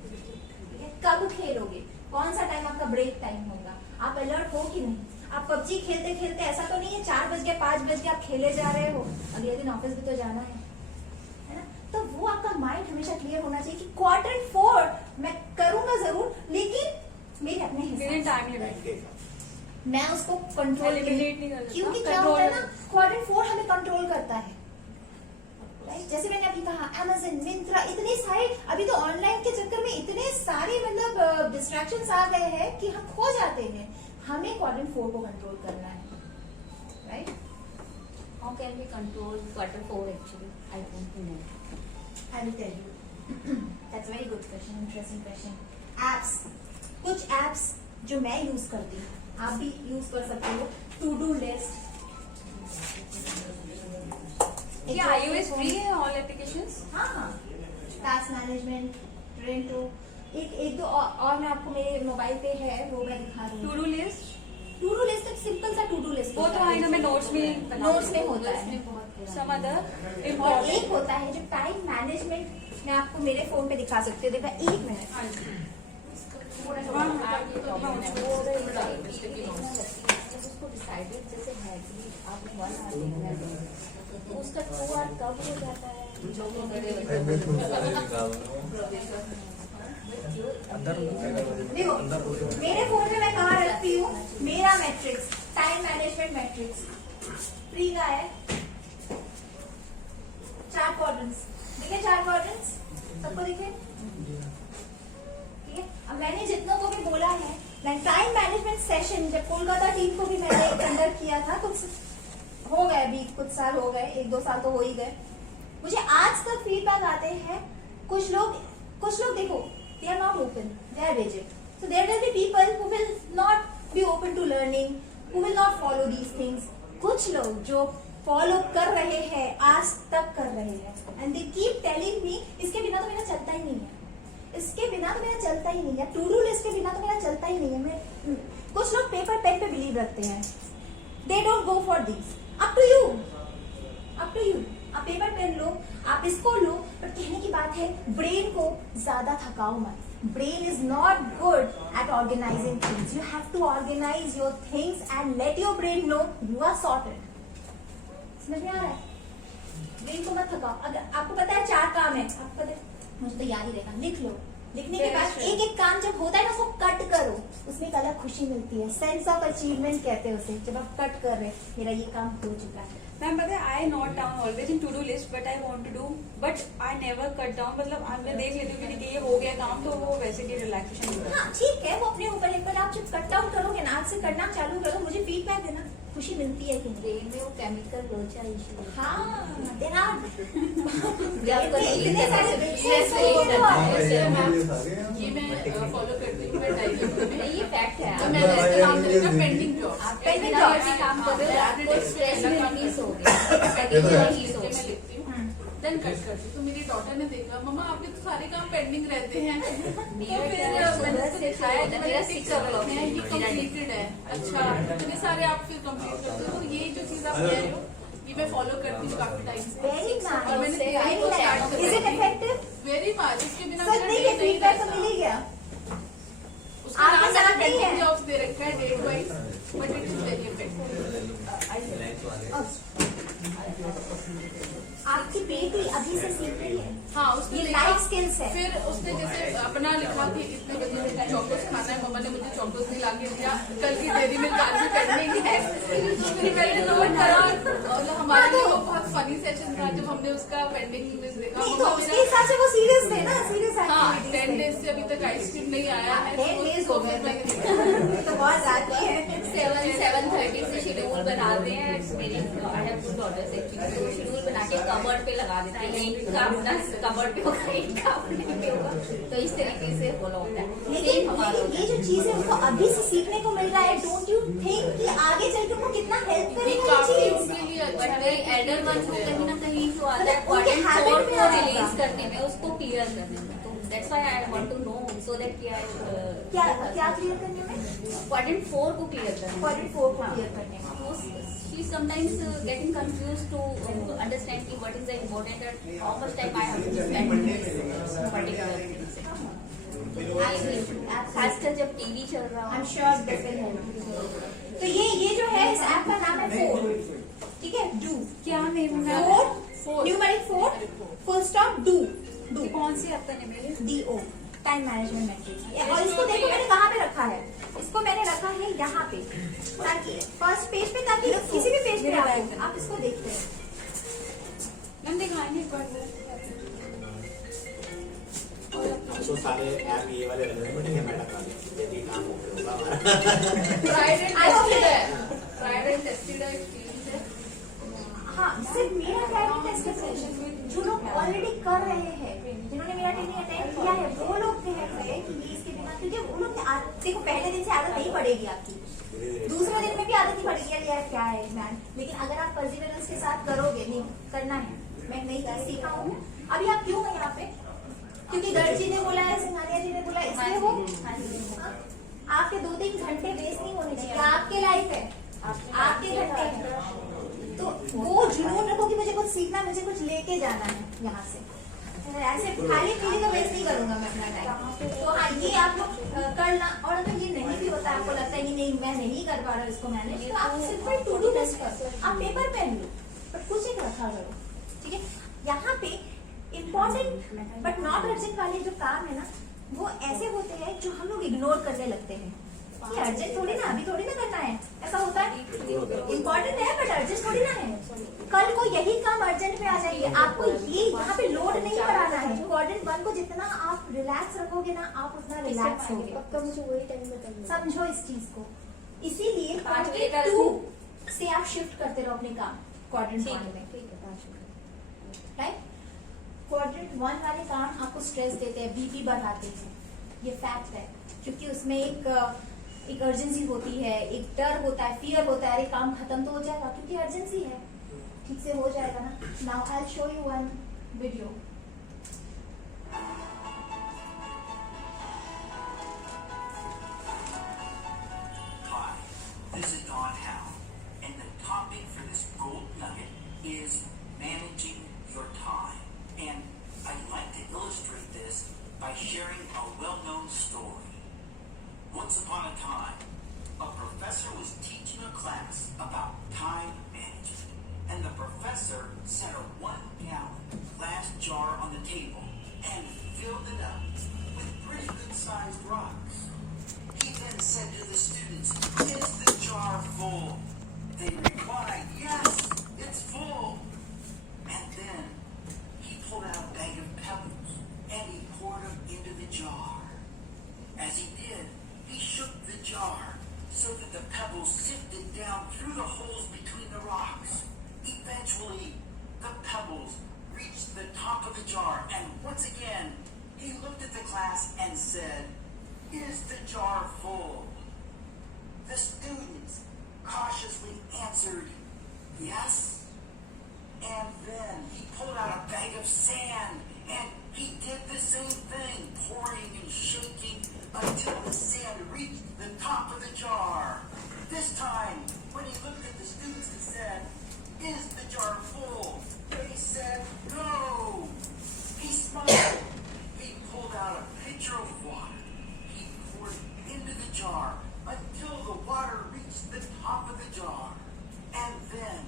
कब खेलोगे, कौन सा टाइम आपका ब्रेक टाइम होगा, आप अलर्ट हो कि नहीं। आप पबजी खेलते खेलते ऐसा तो नहीं है 4 बज गए 5 बज गए आप खेले जा रहे हो, अगले दिन ऑफिस भी तो जाना है ना। तो वो आपका माइंड हमेशा क्लियर होना चाहिए कि क्वाड्रेंट 4 मैं करूंगा जरूर, लेकिन मेरे अपने हिसाब, मैं उसको कंट्रोल क्योंकि क्या होता है ना, क्वाड्रेंट 4 हमें कंट्रोल करता है। जैसे मैंने अभी कहा Amazon, Myntra, इतने सारे, अभी तो ऑनलाइन के चक्कर में इतने सारे मतलब डिस्ट्रैक्शंस आ गए हैं कि हम खो जाते हैं। हमें क्वाड्रेंट 4 को कंट्रोल करना है, right. How can we control quadrant 4 actually? I don't know, I will tell you. That's very good question, interesting question. Apps, कुछ एप्स जो मैं यूज करती हूँ, आप भी यूज कर सकते हो। टू डू लिस्ट, क्या iOS फ्री है ऑल एप्लीकेशंस? हाँ, टास्क मैनेजमेंट, ट्रेंटो, एक दो और मैं आपको मेरे मोबाइल पे है वो मैं दिखा रही हूँ। To do list, to do list एक सिंपल सा टू डू लिस्ट वो तो आई नो, मैं नोट्स में होता है। सम अदर और एक होता है जो टाइम मैनेजमेंट, मैं आपको मेरे फोन पे दिखा सकती हूँ। देखा, 1 मिनट उसको डिसाइडेड जैसे है कि आपने 1 आवर देखना है, उसका 2 आवर कब हो जाता है, देखो मेरे फोन में मैं कहाँ रखती हूँ, मेरा matrix, time management matrix free का है। 4 क्वाड्रेंट्स दिखे, 4 क्वाड्रेंट्स सबको दिखे, ठीक है। अब मैंने जितनों को भी बोला है, टाइम मैनेजमेंट सेशन जब कोलकाता टीम को भी मैंने कंडक्ट किया था, कुछ हो गए अभी, कुछ साल हो गए, 1-2 साल तो हो ही गए। मुझे आज तक फीडबैक आते हैं, कुछ लोग देखो, they are not open, they are rigid, so there will be people who will not be open to learning, who will not follow these things. कुछ लोग जो फॉलो कर रहे हैं, आज तक कर रहे हैं, and they keep telling me इसके बिना तो मेरा चलता ही नहीं है, इसके बिना तो मेरा चलता ही नहीं है, टू डू लिस्ट के बिना तो मेरा चलता ही नहीं है। कुछ लोग पेपर पेन पे बिलीव रखते हैं, they don't go for these. up to you, up to you. आप पेपर पेन लो, आप इसको लो, पर कहने की बात है ब्रेन को ज्यादा थकाओ मत। Brain is not good at organising things, you have to organise your things and let your brain know you are sorted. समझ में आ रहा है? ब्रेन को मत थकाओ। अगर आपको पता है 4 काम है, आपको पता है मुझे तो याद ही रहेगा, लिख लो। लिखने के बाद एक एक काम जब होता है ना, उसको कट करो, उसमें एक अलग खुशी मिलती है, सेंस ऑफ अचीवमेंट कहते हैं उसे। जब आप कट कर रहे हैं, मेरा ये काम हो चुका है। मैम पता है I note down always in to do list, but I want to do, but I never cut down. मतलब मैं देख लेती हूँ कि ये हो गया काम, तो वो वैसे भी रिलैक्सेशन मिलता है। हाँ ठीक है, वो अपने ऊपर एक बार आप जब कट डाउन करोगे ना, आज से करना चालू करो, मुझे फीडबैक देना, खुशी मिलती है कि ब्रेन में वो केमिकल लोचा इशू। हाँ देना ये मैं फॉलो करती हूँ, मैं डायरी में, ये फैक्ट है। तो मैं इस्तेमाल करेगा पेंडिंग जॉब, आप पेंडिंग जॉब से काम कर रहे हो, आपको स्ट्रेस में रिलीज हो गया, रिलीज हो मैं लिखती हूँ, देन कट करती हूँ। तो मेरी डॉटर ने देखा, मम्मा आपके तो सारे काम पेंडिंग रहते हैं, तो फिर मैंने उसको दिखाया कि मेरा 6 o'clock है, ये कंप्लीटेड है। अच्छा, इतने सारे आप फिर कंप्लीट करते हो, तो ये जो चीज आप कह रहे हो ये मैं फॉलो करती हूँ काफी टाइम से, वेरी और मैंने nice. Is it effective? Very much. इसके बिना सच नहीं है, फीडबैक तो मिल ही गया। उसका नाम आपके मैंने साथ नहीं है। पेंडिंग जॉब्स दे रखा है date wise, but it is very effective. आपकी बेटी अभी से सीख रही है। हाँ, उसने ये लिखा, लाइफ स्किल्स है। फिर उसने जैसे अपना लिखा कि इतने बजे मुझे चौकोस खाना है, मम्मा ने मुझे चौकोस नहीं ला के दिया, कल की डेयरी मिल्क आज भी पेंडिंग है। फिर मैंने नोट करा, और हमारे लिए वो बहुत फनी सेशन था जब हमने उसका पेंडिंग न्यूज देखा। नहीं तो उसके हिसाब से वो सीरियस थे ना, सीरियस हाँ, 10 डेज से अभी तक आइसक्रीम नहीं आया है। 10 डेज हो गए तो बहुत ज्यादा है। 7:30 से शेड्यूल बनाते हैं मेरी। आई हैव 2 daughters एक्चुअली, तो शेड्यूल बना के कबर्ड पे लगा देते हैं, इनका अपना कबर्ड पे होगा, इनका अपने पे होगा, तो इस तरीके से फॉलो होता है। लेकिन ये जो चीज है उनको अभी से सीखने को मिल रहा है, डोंट यू थिंक कि आगे चल के उनको कितना हेल्प करेगा ये चीज? बट मेरी एडर वन को कहीं ना कहीं जो आता है उनके क्वाड्रेंट habit 4 में को आएगा। रिलीज करने में, उसको क्लियर करने में, तो that's why I want to know so that कि क्या क्या क्लियर करने में? क्वाड्रेंट 4 को क्लियर करने में। क्वाड्रेंट 4 को क्लियर करने में। She sometimes getting confused to understand कि what is the important and how much time I have to spend in this particular thing. खासकर जब टीवी चल रहा I'm हो। sure this will help. तो ये जो है इस ऐप का नाम है 4, ठीक है? Do क्या नेम है? 4 न्यूमेरिक 4 फुल स्टॉप do कौन सी ऐप का नेम है? DO time management matrix. और इसको देखो मैंने कहाँ पे रखा है, इसको मैंने रखा है यहाँ पे, ताकि फर्स्ट पेज पे, ताकि किसी भी पेज पे आप इसको देखते हैं। मैम दिखाएंगे एक बार हमको सारे ऐप ये वाले लग रहे हैं, ठीक है मैडम, यदि काम होगा हमारा। ट्राइड एंड टेस्टेड है, ट्राइड एंड टेस्टेड है एक्सपीरियंस है। हाँ, सिर्फ मेरा ट्रेनिंग टेस्ट सेशन जो लोग ऑलरेडी कर रहे हैं, जिन्होंने मेरा ट्रेनिंग अटेंड किया है, वो लोग कह रहे हैं कि ये इसके बिना, क्योंकि वो लोग देखो पहले दिन से आदत नहीं पड़ेगी आपकी, दूसरे दिन में भी आदत नहीं पड़ेगी यार, यार क्या है मैम। लेकिन अगर आप परसिवरेंस के साथ करोगे, नहीं करना है, मैं नई चीज सीखा हूँ। अभी आप क्यों हैं यहाँ पे? क्योंकि गर्ग जी ने बोला है, सिंघानिया जी ने बोला, इसलिए वो आपके 2-3 घंटे वेस्ट नहीं होने चाहिए, आपके लाइफ है, आपके घंटे हैं, तो वो जुनून रखो कि मुझे कुछ सीखना, मुझे कुछ लेके जाना है यहाँ से। ऐसे खाली पीली तो वेस्ट नहीं करूंगा मैं अपना टाइम। तो हाँ, ये आप लोग करना। और अगर ये नहीं भी होता, आपको लगता है कि नहीं मैं नहीं कर पा रहा इसको मैनेज, तो आप सिर्फ टू डू लिस्ट कर, आप पेपर पेन लो, बट कुछ एक रखा करो, ठीक है? यहाँ पे इम्पोर्टेंट बट नॉट अर्जेंट वाले जो काम है ना, वो ऐसे होते हैं जो हम लोग इग्नोर करने लगते हैं। ये अर्जेंट थोड़ी ना, अभी थोड़ी ना करना है, ऐसा होता है। इम्पोर्टेंट है बट अर्जेंट थोड़ी ना है। कल को यही काम अर्जेंट में आ जाएंगे, आपको ये यहाँ पे लोड नहीं बढ़ाना है। क्वाड्रेंट 1 को जितना आप रिलैक्स रखोगे ना, आप उतना रिलैक्स होगे। मुझे वही टाइम बताइए। समझो इस चीज को, इसीलिए क्वाड्रेंट 2 से आप शिफ्ट करते रहो अपने काम क्वाड्रेंट 1 में, राइट? क्वाड्रेंट 1 वाले काम आपको स्ट्रेस देते हैं, बीपी बढ़ाते हैं, ये फैक्ट है, क्योंकि उसमें एक अर्जेंसी होती है, एक डर होता है, फियर होता है, अरे काम खत्म तो हो जाएगा, क्योंकि अर्जेंसी है, ठीक से हो जाएगा ना। Now I will show you one video. Hi, this is Don Howe, and the topic for this gold nugget is managing your time. And I'd like to illustrate this by sharing a well-known story. Once upon a time, a professor was teaching a class about time management, and the professor set a 1-gallon glass jar on the table and filled it up with pretty good-sized rocks. He then said to the students, "Is the jar full?" They replied, "Yes, it's full." And then he pulled out a bag of pebbles and he poured them into the jar. As he did, he shook the jar so that the pebbles sifted down through the holes between the rocks. Eventually, the pebbles reached the top of the jar, and once again, he looked at the class and said, "Is the jar full?" The students cautiously answered, "Yes." And then he pulled out a bag of sand, and he did the same thing, pouring and shaking until the sand reached the top of the jar. This time, when he looked at the students and said, "Is the jar full?" they said, "No." He smiled. He pulled out a pitcher of water. He poured it into the jar until the water reached the top of the jar. And then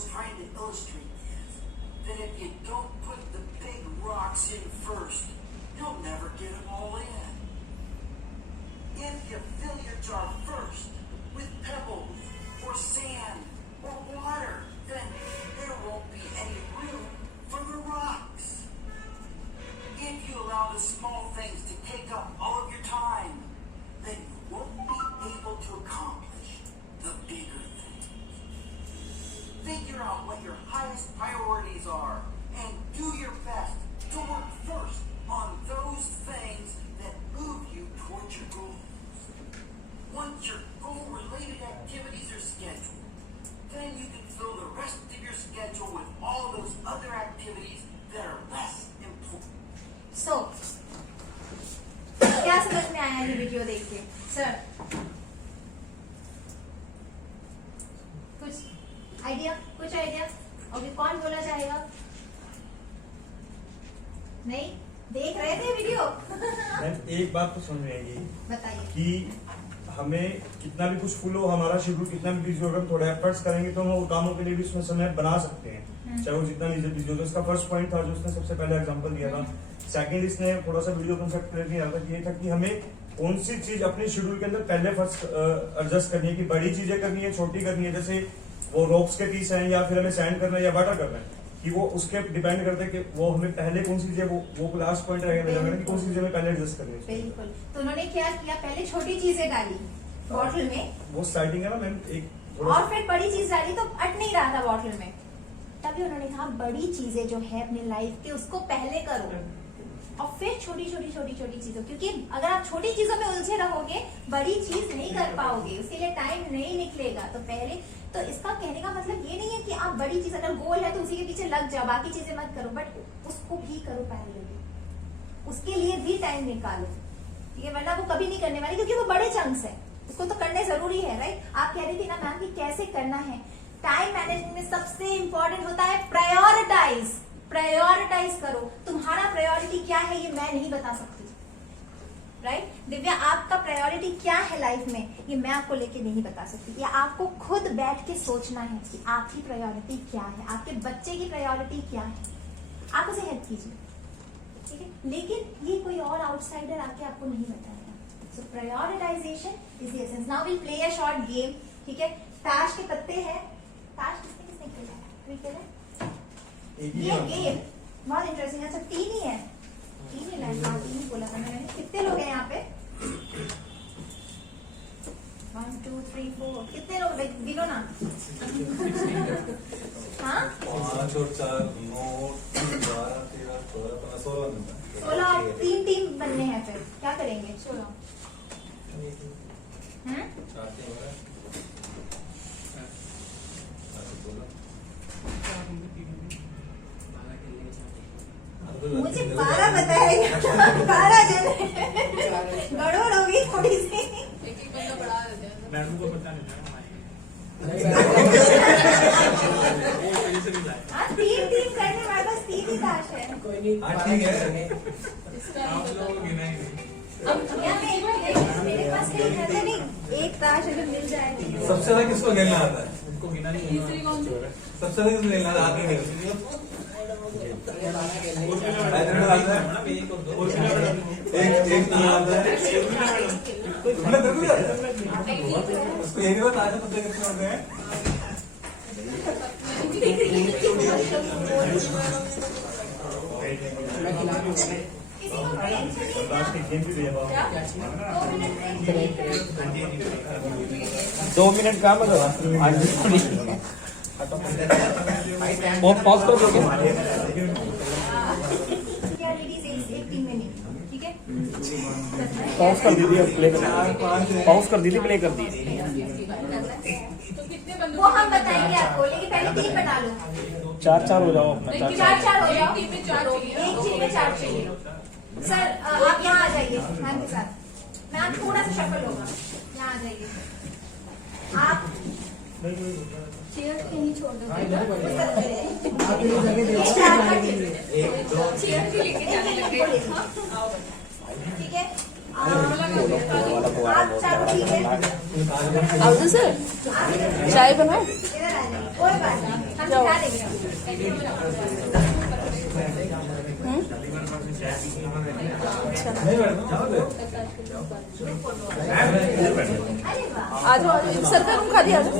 was trying to illustrate is that if you don't put the big rocks in first, you'll never get them all in. If you fill your jar first with pebbles or sand or water, then there won't be any room for the rocks. If you allow the small things to take up all of your time, then you won't be able to accomplish the bigger things. Figure out what your highest priorities are and do your best to work first on those things that move you towards your goals. Once your goal-related activities are scheduled, then you can fill the rest of your schedule with all those other activities that are less important. So, क्या समझ में आया ये वीडियो देख के? सर, कुछ आइडिया? ओके, कौन बोलना चाहेगा? नहीं? देख रहे थे वीडियो? एक बात तो समझ में आएगी बताइए कि हमें कितना भी कुछ फुल हो, हमारा शेड्यूल कितना भी बिजी होगा, हम थोड़े एफर्ट्स करेंगे तो हम वो कामों के लिए भी उसमें समय बना सकते हैं, चाहे वो जितना बिजी हो। तो इसका फर्स्ट पॉइंट था जो उसने सबसे पहले एग्जांपल दिया था। सेकंड, इसने थोड़ा सा वीडियो कंसेप्ट क्लियर नहीं आ रहा था, ये था कि हमें कौन सी चीज अपने शेड्यूल के अंदर पहले फर्स्ट एडजस्ट करनी है, कि बड़ी चीजें करनी है, छोटी करनी है, जैसे वो रोप्स के पीस हैं या फिर हमें सैंड करना है या वाटर करना है, कि वो उसके डिपेंड करते हैं कि वो हमें पहले कौन सी चीजें, वो लास्ट पॉइंट रहेगा कि कौन सी चीजें हमें पहले एडजस्ट करनी है। बिल्कुल। तो उन्होंने क्या किया, पहले छोटी चीजें डाली बॉटल में, वो स्टार्टिंग है ना मैम, एक और फिर बड़ी चीज डाली तो अट नहीं रहा था बॉटल में, तभी उन्होंने कहा बड़ी चीजें जो है अपनी लाइफ के उसको पहले करो और फिर छोटी चीजों, क्योंकि अगर आप छोटी चीजों में उलझे रहोगे बड़ी चीज नहीं कर पाओगे, उसके लिए टाइम नहीं निकलेगा। तो पहले, तो इसका कहने का मतलब ये नहीं है कि आप बड़ी चीज, अगर गोल है तो उसी के पीछे लग जाओ, बाकी चीजें मत करो, बट उसको भी करो पहले, उसके लिए भी टाइम निकालो, ठीक है? वरना वो कभी नहीं करने वाली, क्योंकि वो बड़े चंक्स है, उसको तो करने जरूरी है, राइट? आप कह रही थी ना मैम कि कैसे करना है। टाइम मैनेजमेंट में सबसे इंपॉर्टेंट होता है प्रायोरिटाइज करो। तुम्हारा प्रायोरिटी क्या है ये मैं नहीं बता सकती, राइट? दिव्या, आपका प्रायोरिटी क्या है लाइफ में ये मैं आपको लेके नहीं बता सकती, या आपको खुद बैठ के सोचना है कि आपकी प्रायोरिटी क्या है, आपके बच्चे की प्रायोरिटी क्या है, आप उसे हेल्प कीजिए, ठीक है? लेकिन ये कोई और आउटसाइडर आके आपको नहीं बताएगा। So prioritisation is the essence. Now will play a short game, ठीक है? ताश के पत्ते हैं, ताश किसने खेला है? कोई खेला है? ये गेम बहुत इंटरेस्टिंग है। अच्छा, तीन ही है, तीन ही बोला था मैंने। कितने लोग हैं यहाँ पे? 1 2 3 4, कितने लोग? गिनो ना। हाँ, 5 और 4 9 12 13 14 15 16 16। 3 टीम बनने हैं, फिर क्या करेंगे? 16। मुझे 12 बताया, 12 जन गड़बड़ हो गई थोड़ी सी। एक बंदा बढ़ा देते हैं। मैडम को पता नहीं था हाँ, 3 टीम करने वाले बस 3 ही ताश है। ठीक है। मेरे पास नहीं, एक ताश अगर मिल जाए। सबसे ज्यादा किसको खेलना आता है? तीसरी कौन सी? सबसे ज्यादा किसको खेलना आता है? उसको ये भी बता दो पत्ते कितने होते हैं। गेम भी दिया 2 मिनट का पॉज कर दोगे? क्या लेडीज एक टीम में नहीं, ठीक है? पॉज कर दीजिए, प्ले पॉज कर दीजिए, प्ले कर दीजिए। तो कितने बंदों वो हम बताएंगे आपको, लेकिन पहले टीम बना लो। 4-4 हो जाओ अपना, 4-4 हो जाओ। एक टीम में 4 चाहिए। एक टीम में 4 चाहिए। सर, आप यहाँ आ जाइए मैम के साथ। मैम थोड़ा सा शफल होगा, यहाँ आ जाइए आप। चेयर कहीं छोड़ दो, चेयर लेके जाने लगे, ठीक है? आप 4 ठीक है? सर चाय बनाए? इधर आ नहीं, कोई बात नहीं, हम सिखा देंगे। अरे वाह, आ जाओ सर का रूम खाली, आ जाओ।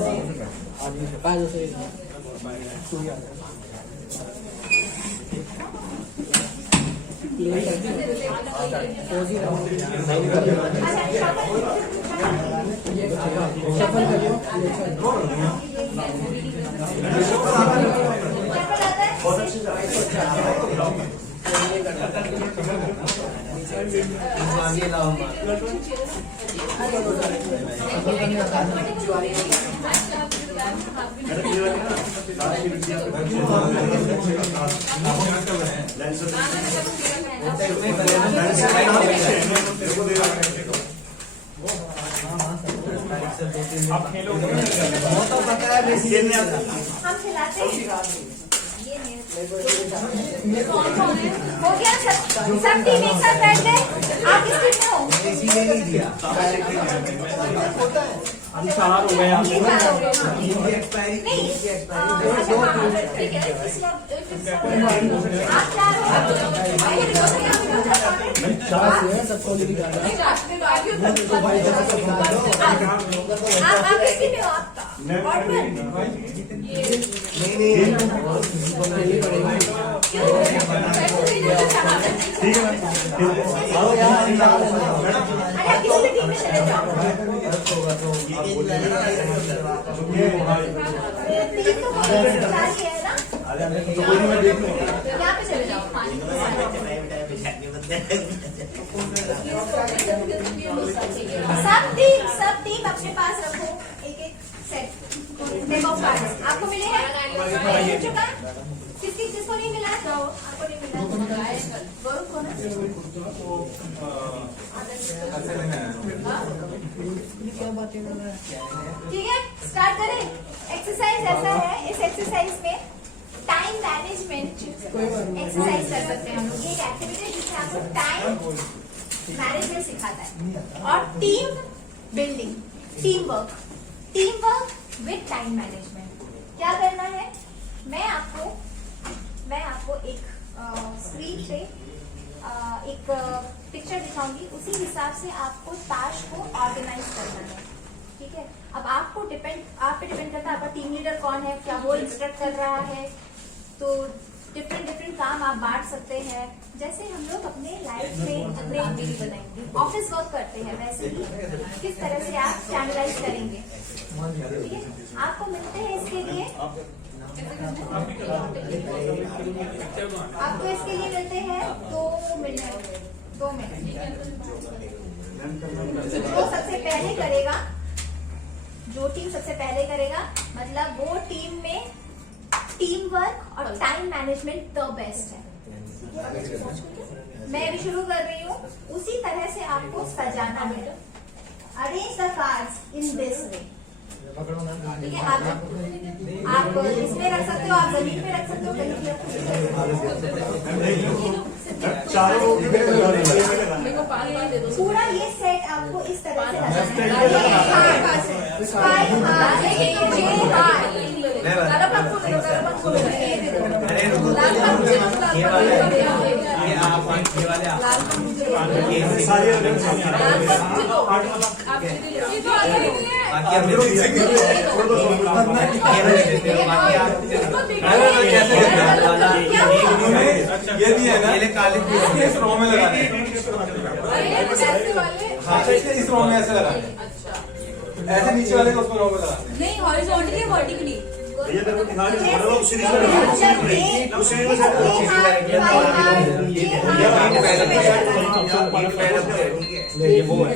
आप खेलो हम खिलाते हैं। हो गया सब टीम एक साथ बैठ गए। आप किस टीम में हो? हम 4 हो गए। नहीं, ठीक है, आप 4 हो। आप किस टीम में हो? आपका सब टीम अपने पास रखो एक सेट डेक ऑफ कार्ड्स। आपको मिले हैं? मिल चुका है? किसको नहीं मिला? तो आपको नहीं मिला। गौरव कौन है? ठीक है, स्टार्ट करें। एक्सरसाइज ऐसा है, इस एक्सरसाइज में टाइम मैनेजमेंट एक्सरसाइज कर सकते हैं हम लोग। ये एक एक्टिविटी है जिसमें आपको टाइम मैनेजमेंट सिखाता है और team building, team work with time management. क्या करना है? मैं आपको एक स्क्रीन पे एक पिक्चर दिखाऊंगी, उसी हिसाब से आपको टास्क को ऑर्गेनाइज करना है। ठीक है, अब आप पे डिपेंड करता है आपका टीम लीडर कौन है, क्या वो इंस्ट्रक्ट कर रहा है। तो डिफरेंट काम आप बांट सकते हैं, जैसे हम लोग अपने लाइफ में अपने ऑफिस वर्क करते हैं वैसे ही किस तरह से आप चैनलाइज करेंगे। ठीक है, आपको मिलते हैं इसके लिए, आपको इसके लिए मिलते हैं 2 मिनट। जो टीम सबसे पहले करेगा मतलब वो टीम में टीम वर्क और टाइम मैनेजमेंट द बेस्ट है। मैं अभी शुरू कर रही हूँ, उसी तरह से आपको सजाना है। Arrange the cards in this way. ठीक है, आप इसमें रख सकते हो, आप जमीन पे रख सकते हो, कहीं भी रख सकते हो। पूरा ये सेट आपको इस तरह से ये भी है ना, काले इस रो में लगा दे। हाँ, इस रो में ऐसे लगा दे, ऐसे नीचे वाले को उसको रो में लगा दे। नहीं, हॉरिजॉन्टली वर्टिकली। ये देखो दिखा रही है ये वो है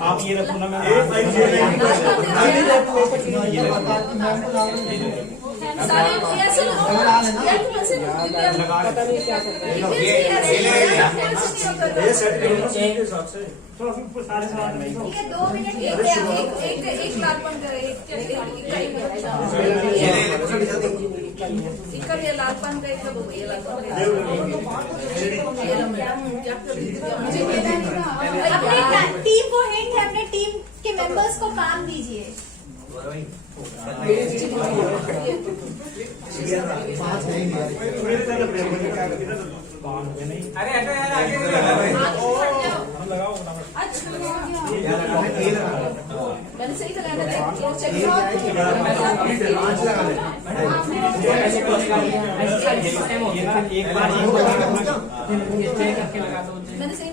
आप ये रखो ना, मैं सारे ऐसे ये सेट करो ना सीन के हिसाब से। ठीक है 2 मिनट एक लाख बन गए ये लाख बन गए अपने टीम को हिंट है, अपने टीम के मेंबर्स को काम दीजिए। अरे हटो यार आगे मैंने सही लगाना मैंने सही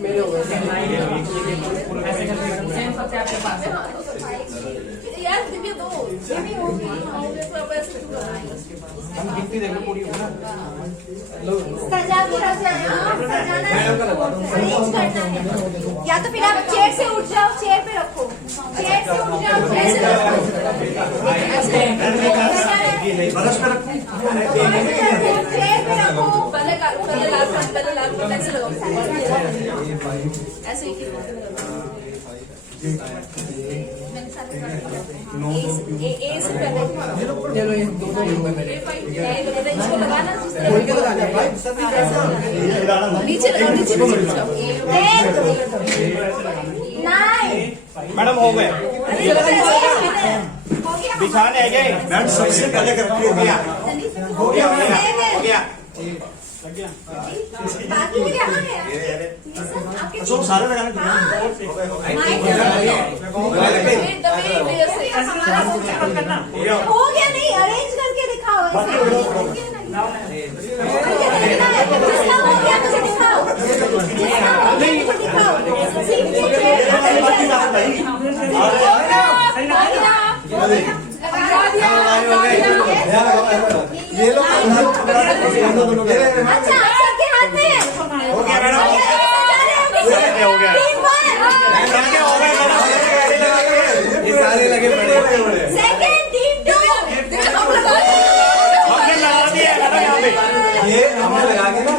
यार दिव्या दो ये भी होगी सजा के रख जाना, सजाना अरेंज करना है। या तो फिर आप चेयर से उठ जाओ, चेयर पे रखो, चेयर से उठ जाओ, चेयर से रखो, चेयर पे रखो, पहले लाल ऐसे लगाओ, ऐसे ही नीचे मैडम हो गए बिछाने है गए मैम सबसे पहले करके हो गया बाकी के यहाँ है सब सारे लगाने हो गया नहीं, अरेंज करके दिखाओ। मुझे दिखाओ ये लोग अच्छा सबके हाथ में हो गया मैडम हो गया ये सारे लगे पड़े सेकंड टीम 2 ये हमने लगा के ना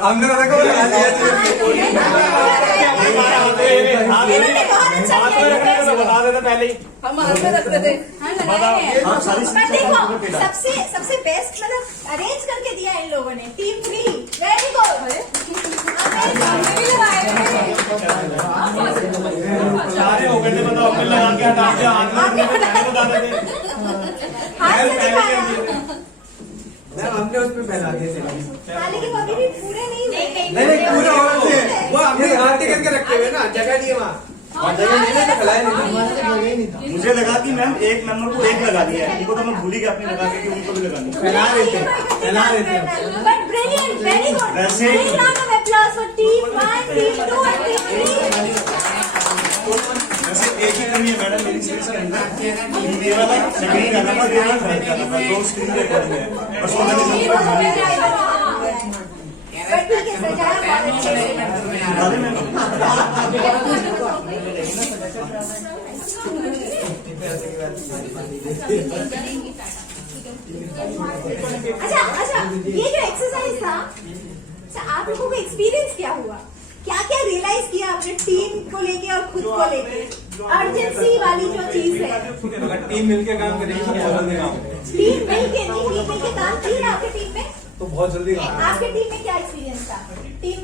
हमने बता देते पहले ही हम हाथ में रखते थे। देखो सबसे बेस्ट मतलब अरेंज करके दिया इन लोगों ने। Team 3 very good. सारे हो गए थे बताओ अपने लगा के हटा दिया हाथ में बता देते हमने उसमें फैला दिए थे लेकिन अभी भी पूरे नहीं हुए। नहीं पूरे हो रहे थे वो हमने आरती करके रखे हुए ना जगह नहीं है वहाँ मुझे लगा कि मैम एक मेंबर को एक लगा दिया है, इनको तो मैं भूल ही गया अपने लगा के कि उनको भी लगानी फैला देते But brilliant, very good. वैसे- Big round of applause for team 1, team 2 and team 3. वैसे एक ही कमी है मैडम मेरी सीरीज के अंदर ये वाला सेकंड करना था, ये वाला थर्ड करना था, 2 स्क्रीन रिकॉर्डिंग है बस वो मैंने But ठीक है, सजाया बहुत अच्छे से। अच्छा ये जो एक्सरसाइज था, अच्छा आप लोगों को एक्सपीरियंस क्या हुआ? क्या क्या रियलाइज किया आपने टीम को लेके और खुद को लेके? अर्जेंसी वाली जो चीज है, टीम मिलके काम करेगी तो बहुत जल्दी काम टीम मिलके काम की है आपकी टीम में? तो बहुत जल्दी काम आपके टीम में क्या एक्सपीरियंस था? टीम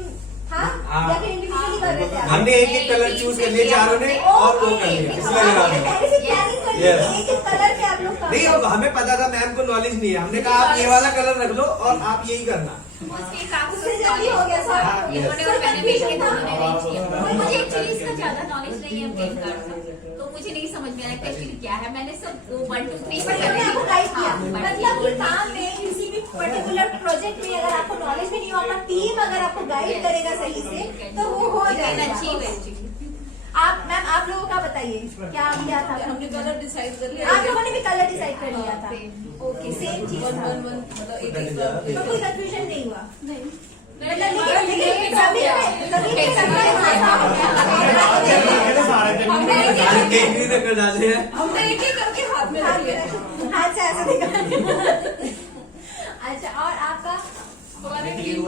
हाँ या फिर इंडिविजुअली कर रहे थे आप? हमने एक एक कलर चूज कर लिए चारों ने और वो कर लिया इसलिए लगा दिया। पहले से प्लानिंग कर ली थी, एक एक कलर पे आप लोग काम नहीं अब हमें पता था मैम को नॉलेज नहीं है, हमने कहा आप ये वाला कलर रख लो और आप यही करना। उससे जल्दी हो गया सर। इन्होंने और मैंने मिलकर दोनों ने अरेंज किया। मुझे एक्चुअली इसका ज्यादा नॉलेज नहीं है प्लेइंग कार्ड का, तो मुझे नहीं समझ में आया एक्चुअली क्या है। मैंने सब 1 2 3 पर मैंने आपको गाइड किया, मतलब कि काम में किसी भी पर्टिकुलर प्रोजेक्ट में अगर आपको नॉलेज भी नहीं होगा, टीम अगर आपको गाइड करेगा सही से तो वो हो जाएगा। अचीव है एक्चुअली। आप मैम आप लोगों का बताइए क्या क्या था? हमने कलर डिसाइड कर लिया। आप लोगों ने भी कलर डिसाइड कर लिया था? ओके सेम चीज था, मतलब एक तो कोई कंफ्यूजन नहीं हुआ? केक भी रख डाले हैं। हमने एक एक करके हाथ में रख लिया। हाथ से ऐसे दिखा। अच्छा, और आपका हमारे टीम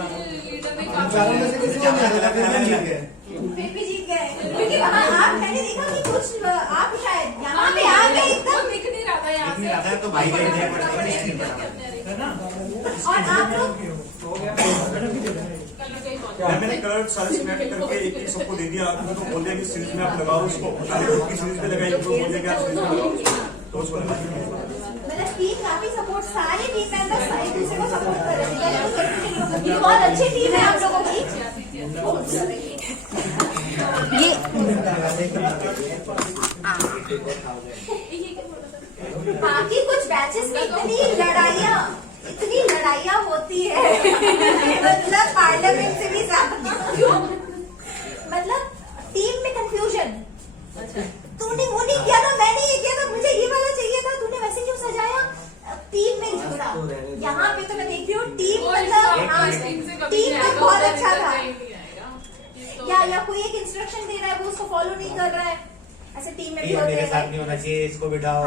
लीडर ने काम चारों में से किसी को नहीं आता, फिर भी जीत गए। फिर भी जीत गए, क्योंकि वहाँ आप मैंने देखा कि कुछ आप शायद यहाँ पे आ गए एकदम। दिख नहीं रहा था यहाँ नहीं आता है तो भाई के लिए पड़ता है। और आप लोग मैंने कलर सारे सिलेक्ट करके एक एक सबको दे दिया। तो बोल दिया कि सीरीज में आप लगाओ उसको, की सीरीज में लगाइए, तो बोल दिया कि आप सीरीज में लगाओ, तो उसको मतलब टीम काफी सपोर्ट, सारे टीम मेंबर्स एक दूसरे को सपोर्ट कर रहे हैं। ये बहुत अच्छी टीम है आप लोगों की। ये बाकी कुछ बैचेस में इतनी लड़ाइयाँ होती है मतलब पार्लियामेंट से भी ज्यादा। क्यों? मतलब टीम में कंफ्यूजन। तूने वो नहीं किया था, मैंने ये किया था, मुझे ये वाला चाहिए था, तूने वैसे क्यों सजाया? टीम में झगड़ा। यहाँ पे तो मैं देख रही हूँ टीम मतलब टीम में बहुत अच्छा था। या कोई एक इंस्ट्रक्शन दे रहा है वो उसको फॉलो नहीं कर रहा है, ऐसे टीम में भी होते मेरे साथ हैं। नहीं होना चाहिए, इसको बिठाओ।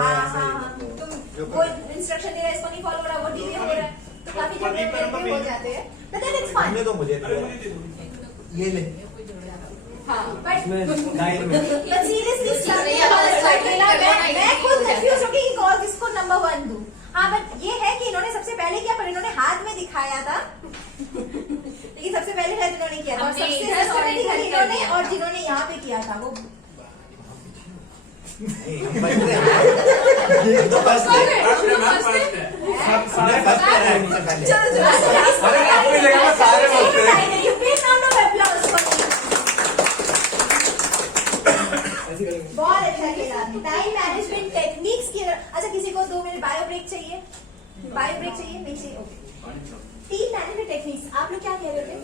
तुम वो इंस्ट्रक्शन दे रहा है, इसको नहीं फॉलो कर रहा, वो डिले हो रहा है, तो काफी झगड़े हो जाते हैं। But then it's fun. तो मुझे ये ले हाँ, but seriously मैं खुद कंफ्यूज हो गई कि कौन किसको नंबर 1 दूं। हाँ, बट ये है कि इन्होंने सबसे पहले किया, पर इन्होंने हाथ में दिखाया था लेकिन सबसे पहले शायद इन्होंने किया था, और सबसे मेजॉरिटी इन्होंने, और जिन्होंने यहाँ पे किया था वो तो फर्स्ट है। अरे अपनी जगह में सारे बोलते हैं। बहुत अच्छा खेला। टाइम मैनेजमेंट टेक्निक्स की। अच्छा, किसी को 2 मिनट बायो ब्रेक चाहिए? बायो ब्रेक चाहिए? नहीं चाहिए, ओके। टीम मैनेजमेंट टेक्निक्स, आप लोग क्या कह रहे थे?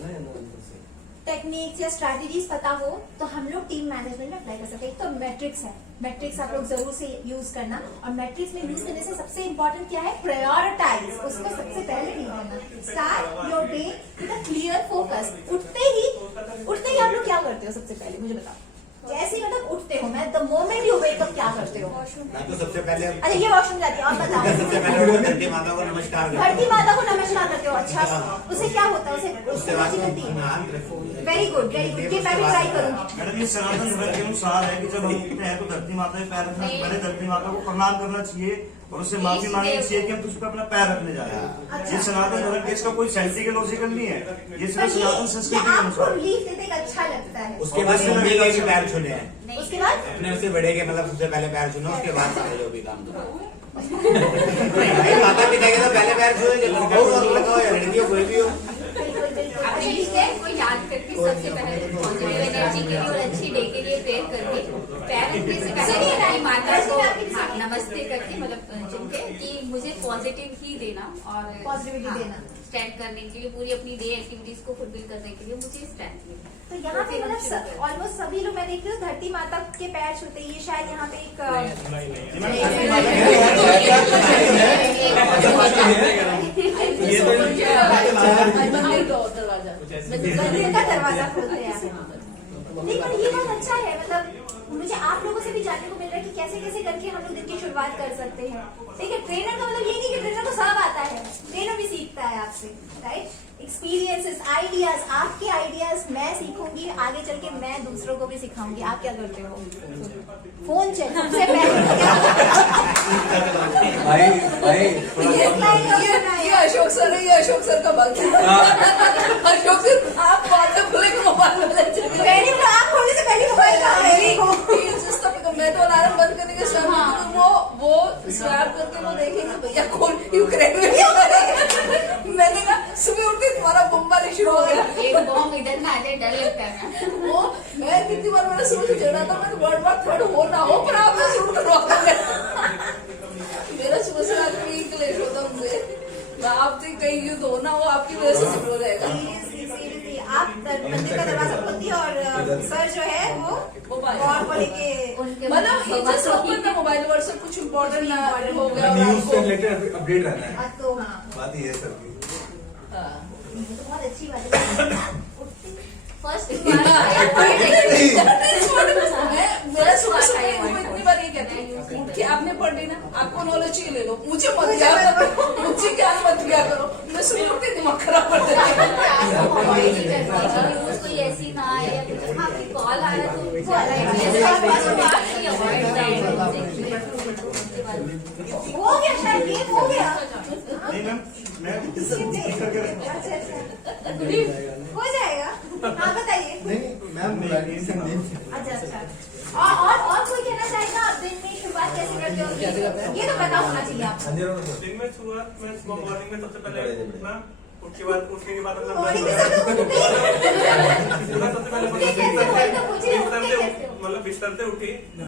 टेक्निक्स या स्ट्रैटेजीज पता हो तो हम लोग टीम मैनेजमेंट में अप्लाई कर सकते हैं। एक तो मैट्रिक्स है, मैट्रिक्स आप लोग जरूर से यूज करना, और मैट्रिक्स में यूज करने से सबसे इंपॉर्टेंट क्या है? प्रायोरिटाइज, उसको सबसे पहले नहीं करना। Start your day with a clear focus. उठते ही आप लोग क्या करते हो सबसे पहले मुझे बताओ? जैसे ही मतलब उठते हो, मैं the moment you wake up क्या करते हो? मैं तो सबसे पहले अच्छा, ये वॉशरूम जाती है, और बताओ। सबसे पहले धरती माता को नमस्कार करता हूं। धरती माता को नमस्कार करते हो? अच्छा, उससे क्या होता है? उससे बाद मिलती है। Very good, very good. ये मैं भी ट्राई करूंगी। मैडम ये सनातन धर्म के अनुसार है कि जब हम उठते हैं तो धरती माता पे पैर रखना, पहले धरती माता को प्रणाम करना चाहिए और उससे माफी मांगनी चाहिए कि हम तुझ पे अपना पैर रखने जा रहे हैं। ये सनातन धर्म के, इसका कोई साइंटिफिक लॉजिकल नहीं है, ये सिर्फ सनातन संस्कृति के अनुसार। रिलीफ देते अच्छा लगता है। उसके बाद मम्मी के भी पैर छूने हैं, उसके बाद अपने उससे बड़े के मतलब सबसे पहले पैर छूना, उसके बाद सारे जो भी काम भाई माता पिता के तो पहले पैर छूए, लगाओ या लड़कियों कोई भी हो। अपने लिए को याद करके सबसे पहले पॉजिटिव एनर्जी के लिए और अच्छी डे के लिए प्रेयर करके पैर रखने से पहले माता को नमस्ते करके मतलब जिनके कि मुझे पॉजिटिव ही देना और पॉजिटिविटी देना, स्टैंड करने के लिए, पूरी अपनी डे एक्टिविटीज को फुलफिल करने के लिए मुझे स्टैंड मिले। तो यहाँ पे मतलब ऑलमोस्ट सभी लोग मैं देख रही हूँ धरती माता के पैर छूते। ये शायद यहाँ पे एक मंदिर का दरवाजा खोलते हैं। नहीं, पर ये बहुत अच्छा है। मतलब मुझे आप लोगों से भी जानने को मिल रहा है कि कैसे कैसे करके हम लोग दिन की शुरुआत कर सकते हैं। ठीक है, ट्रेनर का मतलब ये नहीं कि ट्रेनर को सब आता है, ट्रेनर भी सीखता है आपसे, राइट? एक्सपीरियंसेस, आइडियाज, आपके आइडियाज मैं सीखूंगी, आगे चल के मैं दूसरों को भी सिखाऊंगी। आप क्या करते हो? फोन चेक सबसे पहले ये अशोक सर है, ये अशोक सर का बात है। अशोक सर आप बात बोले मोबाइल आप खोलने से पहले मोबाइल मैं तो अलार्म बंद करने के समय वो स्वैप करके वो देखेंगे भैया कौन यूक्रेन में। मैंने कहा सुबह उठते तुम्हारा बमबारी शुरू हो गया, एक बॉम्ब इधर ना आ जाए, डर लगता है। वो मैं कितनी बार मैंने सुबह से चढ़ा था, मैं वर्ड बार थर्ड हो ना हो पर आपने शुरू करवाता मेरा सुबह से रात में क्लेश होता मुझे। आपसे कहीं युद्ध होना हो आपकी वजह से शुरू हो जाएगा। आप मंदिर का दरवाजा खोलती है और सर जो है वो और लेके मतलब मोबाइल व्हाट्सएप कुछ इम्पोर्टेंट हो गया, न्यूज से रिलेटेड अपडेट रहना है। तो हाँ, बात ये है सर की। है तो बहुत अच्छी बात है। फर्स्ट मेरा सुबह सुबह इतनी बार ये कहते हैं उठ के आपने पढ़ ली ना, आपको नॉलेज ही ले लो, मुझे मत दिया करो, मुझे ज्ञान मत दिया करो, मैं सुबह उठते दिमाग खराब कर देती न्यूज कोई ऐसी ना आए या कुछ हाँ कोई कॉल आ रहा तो हो गया शायद गेम हो गया। नहीं मैम, मैं करके रखता हूँ। हो जाएगा। हाँ बताइए। अच्छा अच्छा। और कोई कहना चाहेगा आप दिन में शुरुआत कैसे करते हो? ये तो पता होना चाहिए आपको। दिन में शुरुआत में मॉर्निंग में सबसे पहले उठना, उठने के बाद अपना मॉर्निंग में सब लोग उठते हैं। सबसे पहले ये कैसे हुआ? तो मुझे उठते कैसे हो? मतलब बिस्तर से उठी